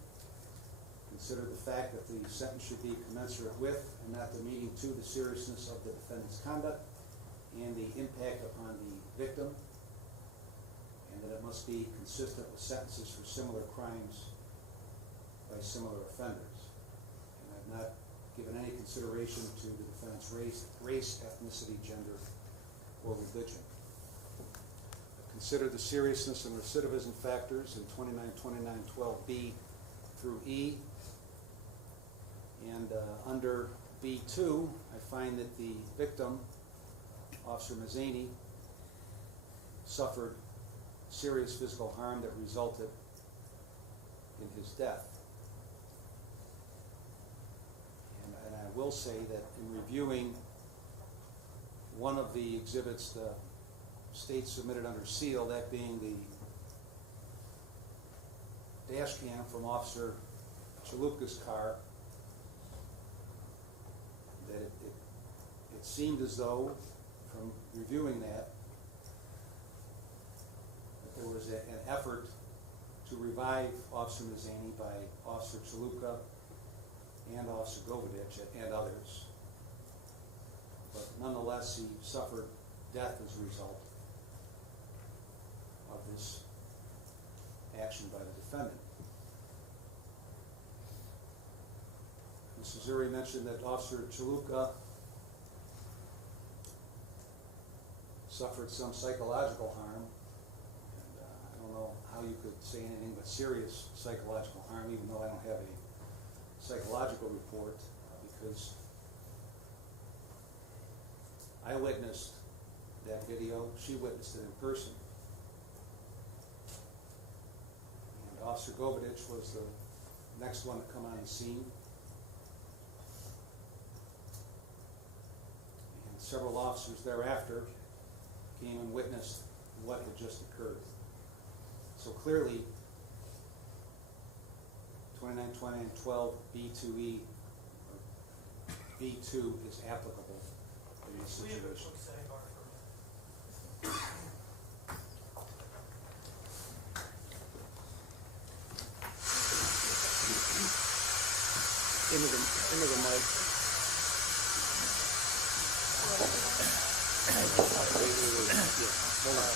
Consider the fact that the sentence should be commensurate with and not demeaning to the seriousness of the defendant's conduct and the impact upon the victim, and that it must be consistent with sentences for similar crimes by similar offenders. And I've not given any consideration to the defendant's race, ethnicity, gender, or religion. I've considered the seriousness and recidivism factors in 292912B through E. And under B2, I find that the victim, Officer Mazzani, suffered serious physical harm that resulted in his death. And I will say that in reviewing one of the exhibits the state submitted under seal, that being the dash cam from Officer Chalupka's car, that it seemed as though, from reviewing that there was an effort to revive Officer Mazzani by Officer Chalupka and Officer Govedich and others. But nonetheless, he suffered death as a result of this action by the defendant. Mr. Zuri mentioned that Officer Chalupka suffered some psychological harm. I don't know how you could say anything but serious psychological harm, even though I don't have a psychological report, because I witnessed that video. She witnessed it in person. And Officer Govedich was the next one to come on the scene. And several officers thereafter came and witnessed what had just occurred. So clearly, 2920 and 12 B2E, or B2 is applicable in this We have a situation. quick sidebar for a minute. Into the mic. Hold on.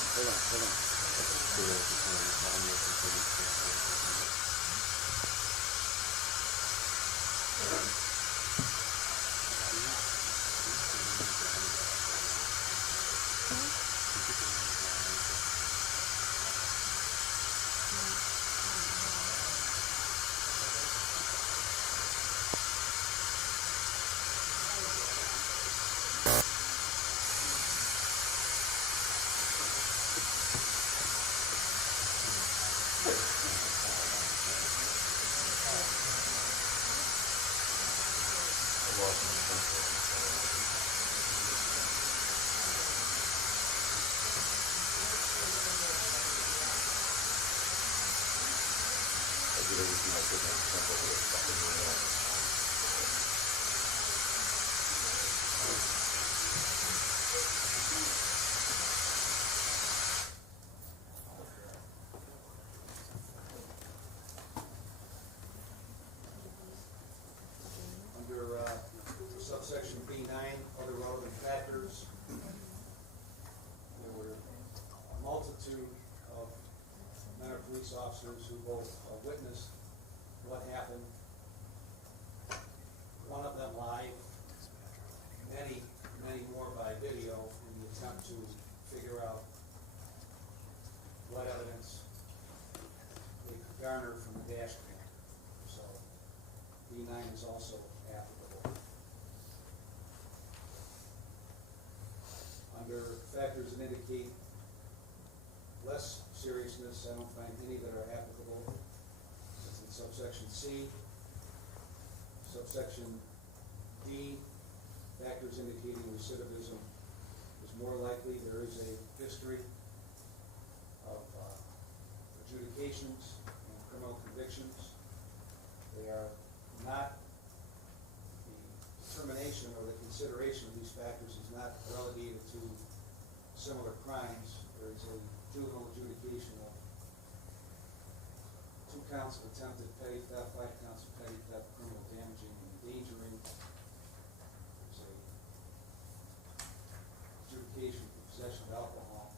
Under subsection B9, other relevant factors, there were a multitude of minor police officers who both witnessed what happened. One of them live, many more by video in the attempt to figure out what evidence they could garner from the dash cam. So B9 is also applicable. Under factors that indicate less seriousness, I don't find any that are applicable. It's in subsection C. Subsection D, factors indicating recidivism is more likely. There is a history of adjudications and criminal convictions. They are not, the determination or the consideration of these factors is not relegated to similar crimes. There is a juvenile adjudication of 2 counts of attempted petty theft, 5 counts of petty theft, criminal damaging and endangering. There's a adjudication for possession of alcohol.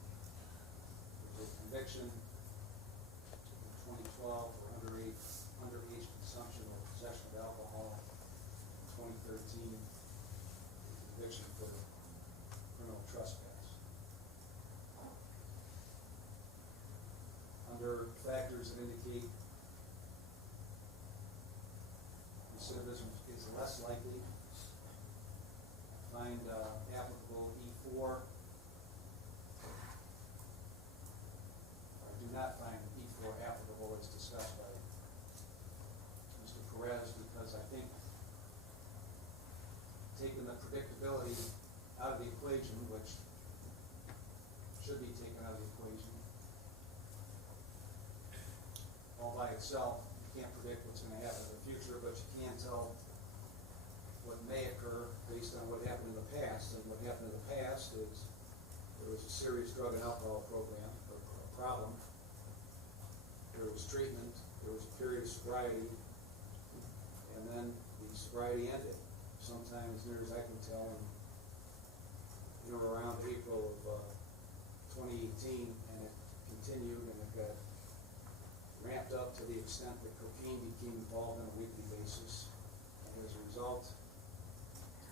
There's a conviction in 2012 for underage consumption. under factors that indicate recidivism is less likely, find applicable E4. I do not find E4 applicable as discussed by Mr. Perez, because I think taking the predictability out of the equation, which should be taken out of the equation, all by itself, you can't predict what's going to happen in the future, but you can tell what may occur based on what happened in the past. And what happened in the past is there was a serious drug and alcohol program, or problem. There was treatment, there was a period of sobriety, and then the sobriety ended. Sometime, as near as I can tell, in or around April of 2018, and it continued, and it got ramped up to the extent that cocaine became involved on a weekly basis. And as a result,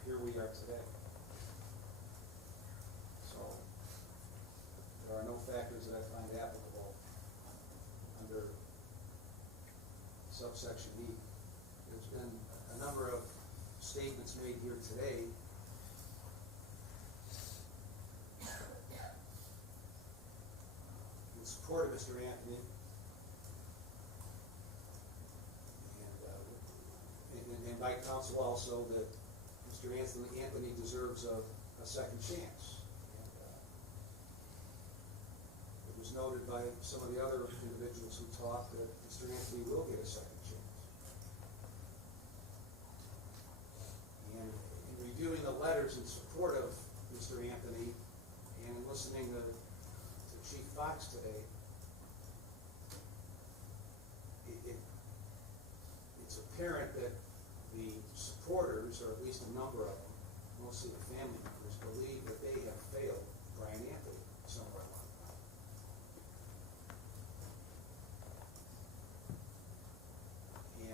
here we are today. So, there are no factors that I find applicable under subsection E. There's been a number of statements made here today in support of Mr. Anthony, and by counsel also, that Mr. Anthony deserves a second chance. And, it was noted by some of the other individuals who talked that Mr. Anthony will get a second chance. And in reviewing the letters in support of Mr. Anthony and in listening to Chief Fox today, it's apparent that the supporters, or at least a number of them, mostly the family members, believe that they have failed Brian Anthony somewhere along the line.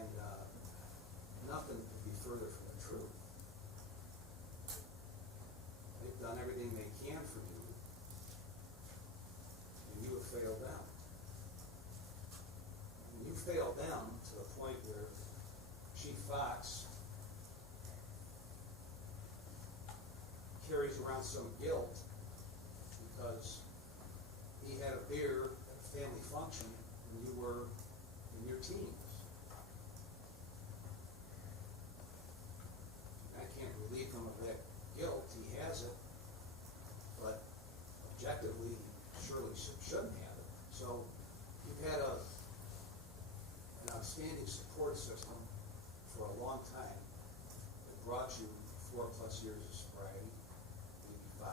And nothing could be further from the truth. They've done everything they can for you, and you have failed them. And you failed them to the point where Chief Fox carries around some guilt because he had a beer at a family function when you were in your teens. I can't relieve him of that guilt. He has it, but objectively, he surely shouldn't have it. So you've had an outstanding support system for a long time that brought you 4+ years of sobriety, maybe 5.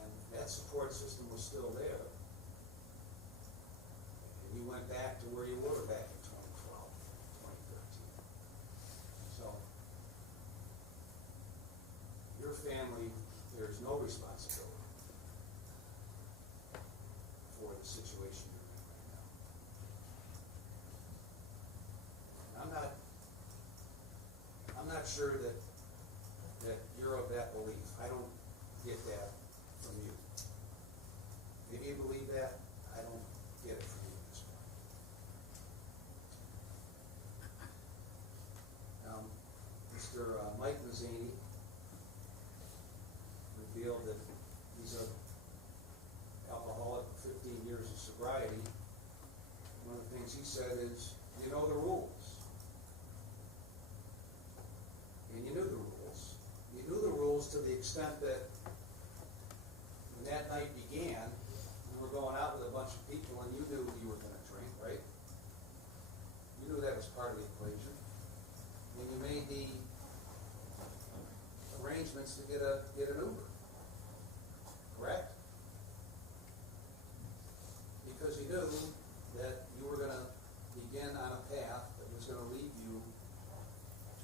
And that support system was still there. And you went back to where you were back in 2012, 2013. So, your family bears no responsibility for the situation you're in right now. I'm not sure that you're of that belief. I don't get that from you. Maybe you believe that. I don't get it from you at this point. Mr. Mike Mazzini revealed that he's an alcoholic with 15 years of sobriety. One of the things he said is, you know the rules. And you knew the rules. You knew the rules to the extent that when that night began, you were going out with a bunch of people and you knew you were going to drink, right? You knew that was part of the equation. And you made the arrangements to get an Uber. Correct? Because you knew that you were going to begin on a path that was going to leave you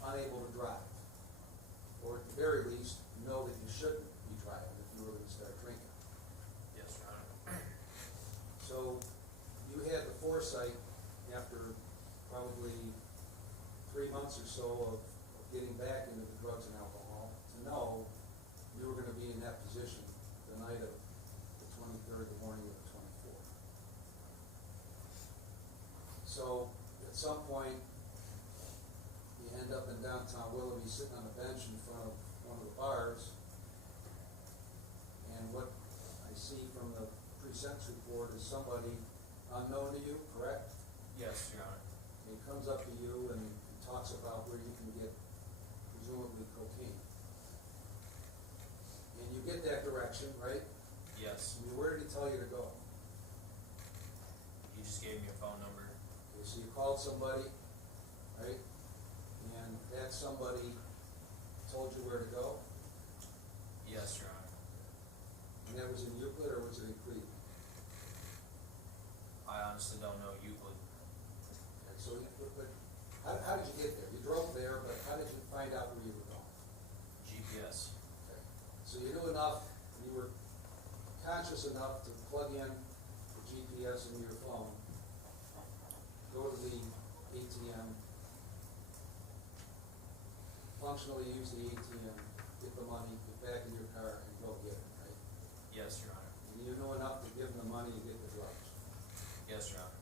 unable to drive. Or at the very least, know that you shouldn't be driving if you were going to start drinking. Yes, Your Honor. So you had the foresight, after probably 3 months or so of getting back into the drugs and alcohol, to know you were going to be in that position the night of the 23rd, the morning of the 24th. up in downtown Willoughby, sitting on a bench in front of one of the bars. And what I see from the pre-sentence report is somebody unknown to you, correct? Yes, Your Honor. He comes up to you and talks about where you can get presumably cocaine. And you get that direction, right? Yes. I mean, where did he tell you to go? He just gave me a phone number. Okay, so you called somebody, right? And that somebody told you where to go? Yes, Your Honor. And that was in Euclid or was it in Cleveland? I honestly don't know Euclid. Okay, so, but how did you get there? You drove there, but how did you find out where you were going? GPS. Okay. So you knew enough, you were conscious enough to plug in the GPS into your phone, go to the ATM, functionally use the ATM, get the money, get back in your car, and go get it, right? Yes, Your Honor. And you knew enough to give them the money to get the drugs. Yes, Your Honor.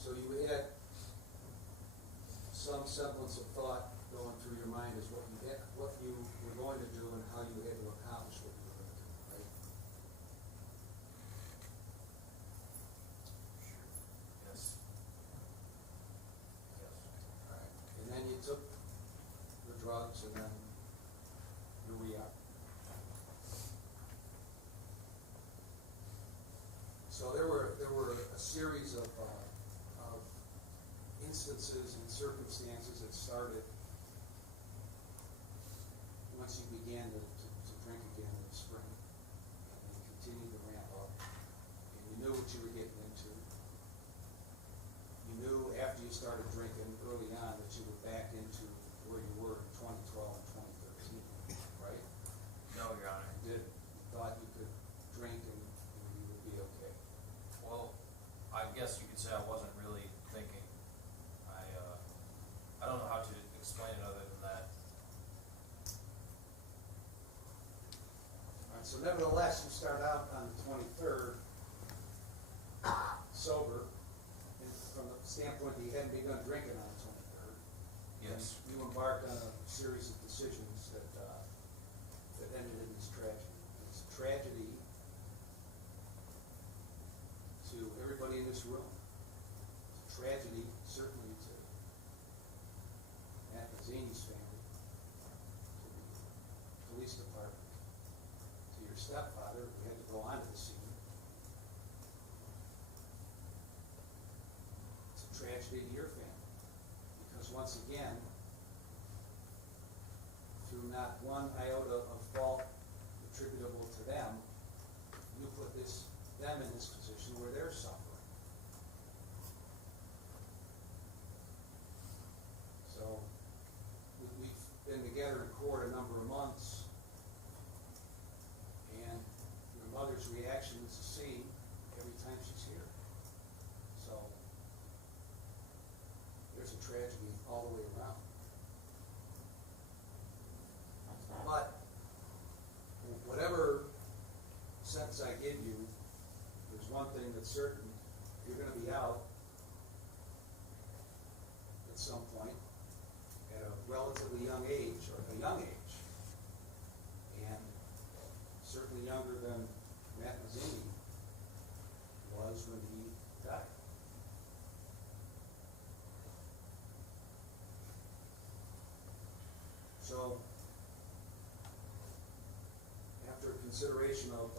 So you had some semblance of thought going through your mind as what you were going to do and how you had to accomplish what you were going to do, right? Yes. Yes. All right. And then you took the drugs, and then here we are. So there were a series of instances and circumstances that started once you began to drink again in the spring, and then continued to ramp up, and you knew what you were getting into. You knew after you started drinking early on that you were back into where you were in 2012 and 2013, right? No, Your Honor. You did. You thought you could drink and you would be okay. Well, I guess you could say I wasn't really thinking. I don't know how to explain it other than that. All right, so nevertheless, you start out on the 23rd, sober, and from the standpoint that you hadn't begun drinking on the 23rd. Yes. You embarked on a series of decisions that ended in this tragedy. It's a tragedy to everybody in this room. It's a tragedy, certainly, to Matt Mazzini's family, to the police department, to your stepfather who had to go onto the scene. It's a tragedy to your family, because once again, through not one iota of fault attributable to them, you put them in this position where they're suffering. So, we've been together in court a number of months, and your mother's reaction is the same every time she's here. So, there's a tragedy all the way around. But, whatever sentence I give you, there's one thing that's certain: you're going to be out at some point at a relatively young age, or a young age, and certainly younger than Matt Mazzini was when he died. So, after consideration of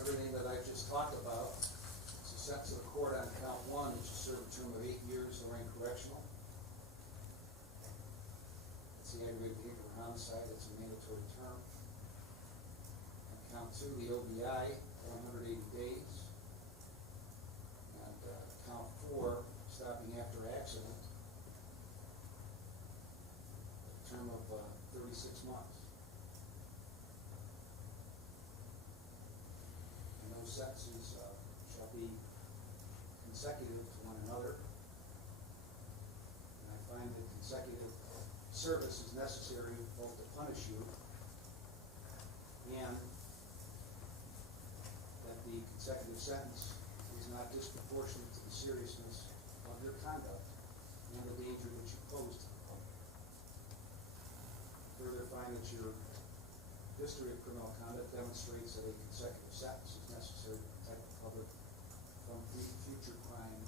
everything that I've just talked about, it's a sentence of the court on count one, which is serve a term of 8 years in Lorraine Correctional. It's the aggravated behavioral homicide, it's a mandatory term. On count two, the OBI, 180 days. And count four, stopping after accident, a term of 36 months. And those sentences shall be consecutive to one another. And I find that consecutive service is necessary both to punish you and that the consecutive sentence is not disproportionate to the seriousness of of your conduct and the danger that you pose to the public. Further, find that your history of criminal conduct demonstrates that a consecutive sentence is necessary to protect the public from future crime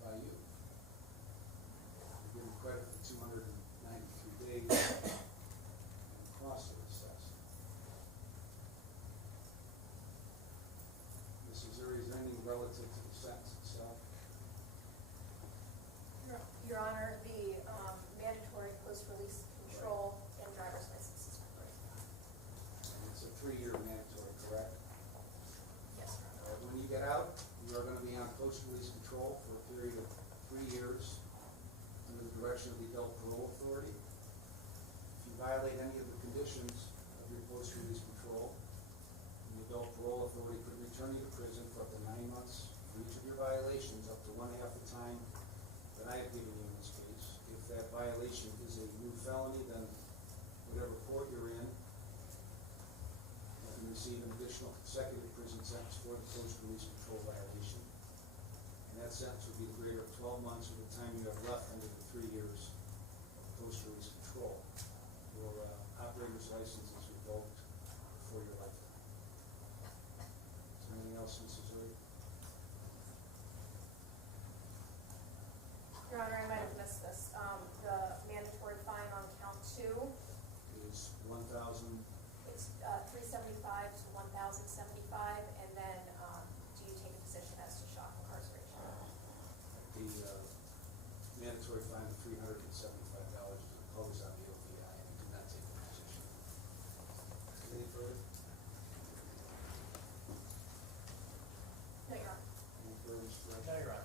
by you. You're given credit for 293 days and cost of this test. Mrs. Zuri, is there anything relative to the sentence itself? Your Honor, the mandatory post-release control and driver's license is covered. And it's a 3-year mandatory, correct? Yes, Your Honor. When you get out, you are going to be on post-release control for a period of 3 years under the direction of the Adult Parole Authority. If you violate any of the conditions of your post-release control, the Adult Parole Authority could return you to prison for up to 9 months for each of your violations, up to 1/2 the time that I have given you in this case. If that violation is a new felony, then whatever court you're in, you can receive an additional consecutive prison sentence for the post-release control violation. And that sentence would be the greater of 12 months of the time you have left under the 3 years of post-release control. Your operator's license is revoked for your lifetime. Is there anything else, Mrs. Zuri? Your Honor, I might have missed this. The mandatory fine on count 2, Is 1,000, it's $375 to $1,075, and then do you take a position as to shock incarceration? the mandatory fine of $375 is imposed on the OVI, and you do not take a position. Any further? No, Your Honor. Any further, Mr. Wright? No, Your Honor.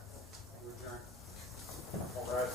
You're adjourned. All right.